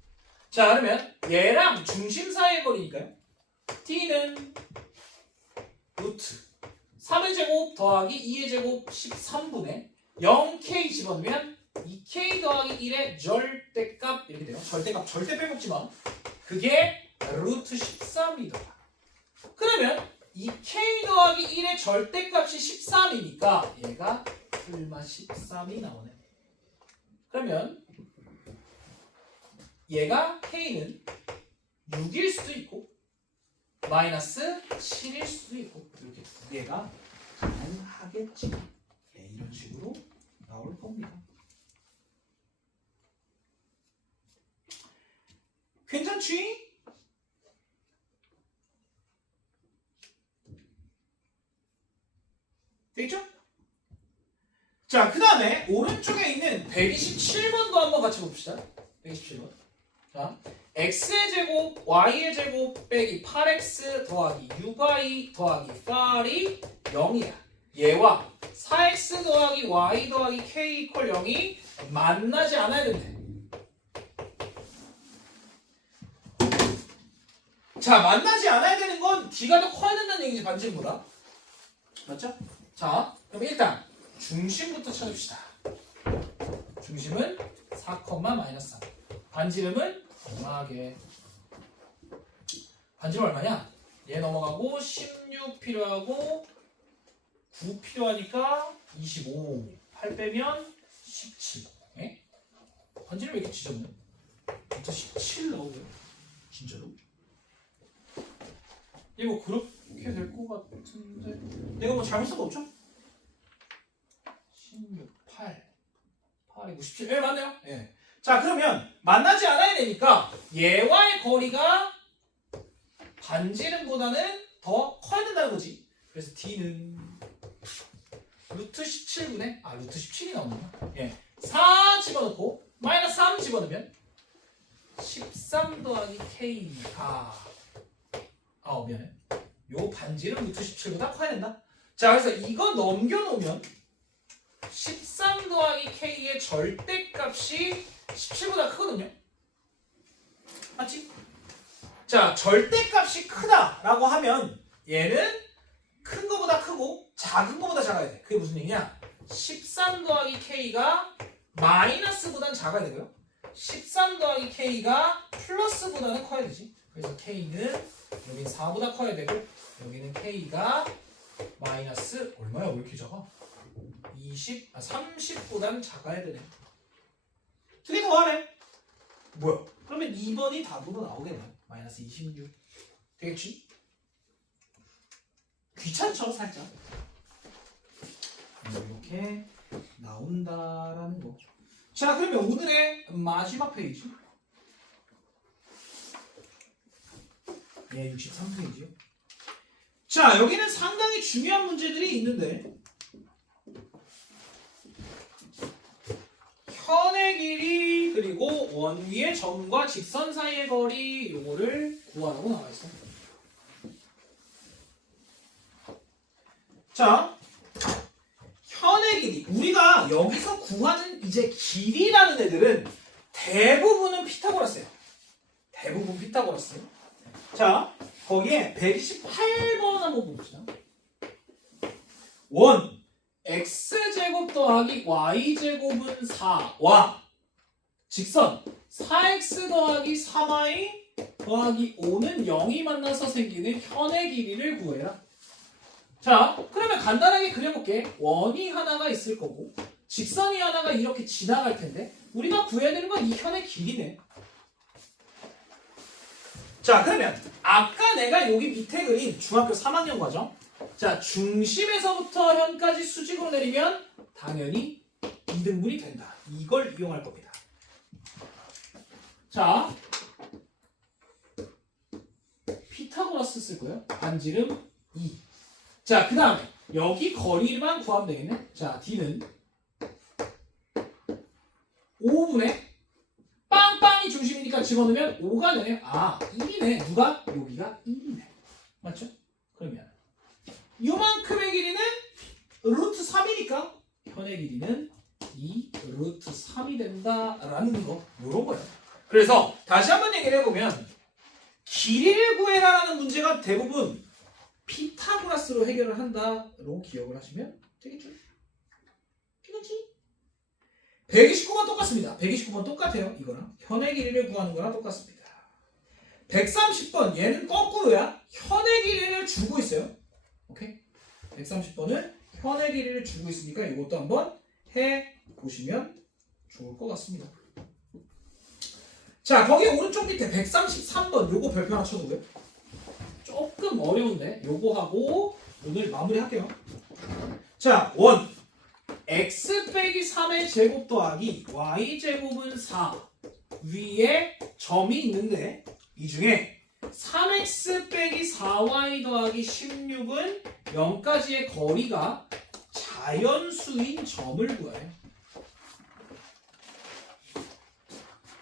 자, 그러면 얘랑 중심 사이의 거리니까요. d는 루트 3의 제곱 더하기 2의 제곱 13분의 0k 집어넣으면 2k 더하기 1의 절대값 이렇게 돼요. 절대값 절대 빼먹지 마. 그게 루트 13이더라. 그러면 2k 더하기 1의 절대값이 13이니까 얘가 풀마 13이 나오네. 그러면 얘가 k는 6일 수도 있고 마이너스 7일 수도 있고 이렇게 두 개가 가능하겠지. 네, 이런 식으로 나올 겁니다. 괜찮지? 되겠죠? 자, 그 다음에 오른쪽에 있는 127번도 한번 같이 봅시다. 127번. 자, x의 제곱, y의 제곱 빼기 8x 더하기 6y 더하기 8이 0이야. 얘와 4x 더하기 y 더하기 k 이퀄 0이 만나지 않아야 된대. 자, 만나지 않아야 되는 건 d가 더 커야 된다는 얘기지, 반지름보다. 맞죠? 자, 그럼 일단 중심부터 찾읍시다. 중심은 4,-3. 반지름은 얼마게? 반지름 얼마냐? 얘 넘어가고 16 필요하고 9 필요하니까 25. 8 빼면 17. 예? 반지름 왜 이렇게 지저분해? 진짜 17 나오고요. 진짜로? 이거 그렇게 될 것 같은데 내가 뭐 잘못 쓴 거 없죠? 16, 8, 8이고 17. 예, 맞네요. 예. 자, 그러면 만나지 않아야 되니까 얘와의 거리가 반지름보다는 더 커야 된다는 거지. 그래서 d는 루트 17분의 루트 17이 나오는구나. 예. 4 집어넣고 마이너스 3 집어넣으면 13 더하기 k가 미안해. 요 반지름 루트 17보다 커야 된다. 자, 그래서 이거 넘겨놓으면 13 더하기 k의 절대값이 17보다 크거든요. 맞지? 자, 절대값이 크다라고 하면 얘는 큰 거보다 크고 작은 거보다 작아야 돼. 그게 무슨 얘기냐? 13 더하기 k가 마이너스보다는 작아야 되고요. 13 더하기 k가 플러스보다는 커야 되지. 그래서 k는 여기는 4보다 커야 되고 여기는 k가 마이너스 얼마야? 왜 이렇게 작아? 30보다는 작아야 되네. 두 개 더 하네. 뭐야? 그러면 2번이 답으로 나오겠네. 마이너스 26. 되겠지? 귀찮죠, 살짝. 이렇게 나온다라는 거. 자, 그러면 오늘의 마지막 페이지. 예, 63페이지요. 자, 여기는 상당히 중요한 문제들이 있는데 현의 길이 그리고 원 위의 점과 직선 사이의 거리 요거를 구하라고 나와 있어. 자, 현의 길이 우리가 여기서 구하는 이제 길이라는 애들은 대부분은 피타고라스예요. 대부분 피타고라스. 자, 거기에 128번 한번 봅시다. 원 x제곱 더하기 y제곱은 4와 직선 4x 더하기 3y 더하기 5는 0이 만나서 생기는 현의 길이를 구해라. 자, 그러면 간단하게 그려볼게. 원이 하나가 있을 거고 직선이 하나가 이렇게 지나갈 텐데 우리가 구해야 되는 건 이 현의 길이네. 자, 그러면 아까 내가 여기 밑에 그린 중학교 3학년 과정. 자, 중심에서부터 현까지 수직으로 내리면 당연히 이등분이 된다. 이걸 이용할 겁니다. 자, 피타고라스 쓸 거예요. 반지름 2. 자, 그 다음에 여기 거리만 구하면 되겠네. 자, D는 5분의 빵빵이 중심이니까 집어넣으면 5가 되네요. 아, 1이네. 누가? 여기가 1이네. 맞죠? 그러면 요만큼의 길이는 루트 3이니까 현의 길이는 2 루트 3이 된다라는 거. 요런 거예요. 그래서 다시 한번 얘기를 해보면 길이를 구해라라는 문제가 대부분 피타고라스로 해결을 한다로 기억을 하시면 되겠죠? 이거지? 129번 똑같습니다. 129번 똑같아요. 이거랑 현의 길이를 구하는 거랑 똑같습니다. 130번 얘는 거꾸로야. 현의 길이를 주고 있어요. 오케이? 130번은 현의 길이를 주고 있으니까 이것도 한번 해보시면 좋을 것 같습니다. 자, 거기 오른쪽 밑에 133번 요거 별표 하나 쳐두고요. 조금 어려운데 요거 하고 오늘 마무리할게요. 자, 원 x 빼기 3의 제곱 더하기 y 제곱은 4 위에 점이 있는데 이 중에 3x 빼기 4y 더하기 16은 0까지의 거리가 자연수인 점을 구해요.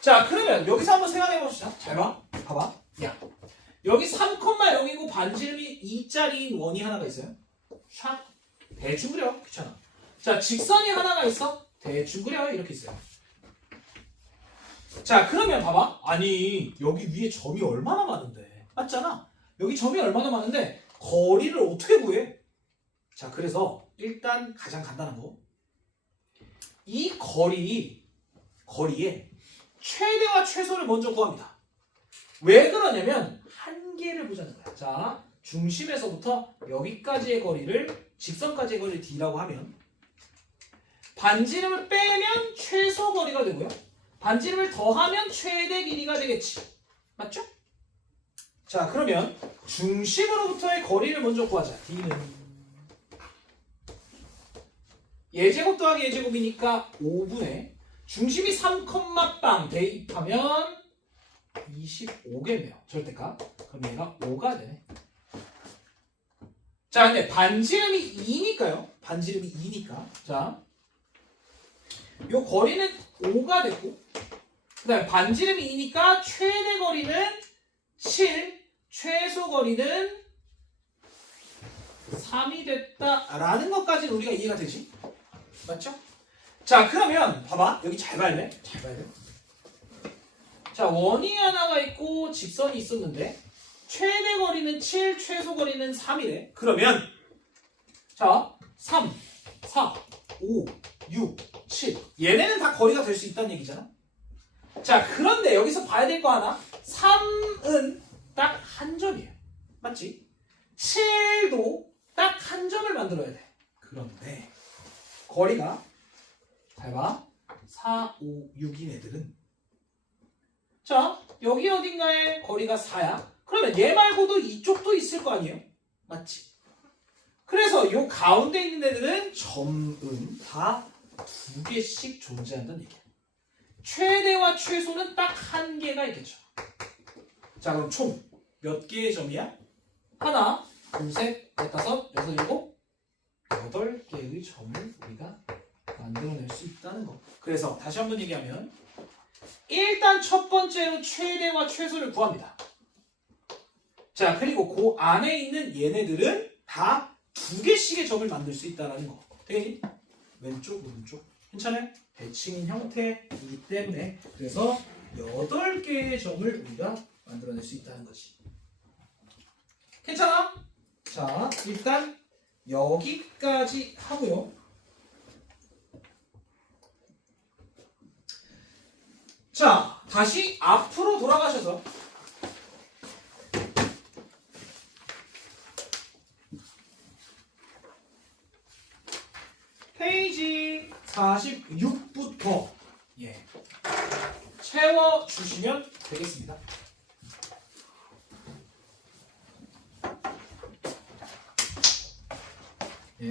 자, 그러면 여기서 한번 생각해 봅시다. 잘 봐. 봐봐. 야, 여기 3,0이고 반지름이 2짜리인 원이 하나가 있어요. 샥. 대충 그려. 귀찮아. 자, 직선이 하나가 있어. 대충 그려. 이렇게 있어요. 자, 그러면 봐봐. 아니, 여기 위에 점이 얼마나 많은데. 맞잖아. 여기 점이 얼마나 많은데 거리를 어떻게 구해? 자, 그래서 일단 가장 간단한 거. 이 거리에 최대와 최소를 먼저 구합니다. 왜 그러냐면 한계를 보자는 거야. 자, 중심에서부터 여기까지의 거리를 직선까지의 거리를 D라고 하면 반지름을 빼면 최소 거리가 되고요. 반지름을 더하면 최대 길이가 되겠지. 맞죠? 자, 그러면 중심으로부터의 거리를 먼저 구하자. D는 예제곱 더하기 예제곱이니까 5분의 중심이 3,빵 대입하면 25겠네요. 절대값. 그럼 얘가 5가 되네. 자, 근데 반지름이 2니까요. 반지름이 2니까. 자, 요 거리는 5가 됐고, 그 다음에 반지름이 2니까 최대 거리는 7, 최소 거리는 3이 됐다라는 것까지는 우리가 이해가 되지? 맞죠? 자, 그러면 봐봐. 여기 잘 봐야 돼. 잘 봐야 돼. 자, 원이 하나가 있고 직선이 있었는데 최대 거리는 7, 최소 거리는 3이래. 그러면 자, 3, 4, 5, 6, 7 얘네는 다 거리가 될 수 있다는 얘기잖아. 자, 그런데 여기서 봐야 될 거 하나. 3은 딱 한 점이에요. 맞지? 7도 딱 한 점을 만들어야 돼. 그런데 거리가 잘 봐. 4, 5, 6인 애들은 자, 여기 어딘가에 거리가 4야. 그러면 얘 말고도 이쪽도 있을 거 아니에요? 맞지? 그래서 요 가운데 있는 애들은 점은 다 2개씩 존재한다는 얘기야. 최대와 최소는 딱 한 개가 있겠죠. 자, 그럼 총 몇 개의 점이야? 하나, 둘, 셋, 넷, 다섯, 여섯, 일곱, 8개의 점을 우리가 만들어낼 수 있다는 거. 그래서 다시 한번 얘기하면 일단 첫 번째로 최대와 최소를 구합니다. 자, 그리고 그 안에 있는 얘네들은 다 2개씩의 점을 만들 수 있다는 거. 되겠니? 왼쪽, 오른쪽. 괜찮아요? 대칭인 형태이기 때문에 그래서 8개의 점을 우리가 만들어낼 수 있다는 거지. 괜찮아? 자, 일단 여기까지 하고요. 자, 다시 앞으로 돌아가셔서 페이지 46부터 채워주시면 되겠습니다. 예.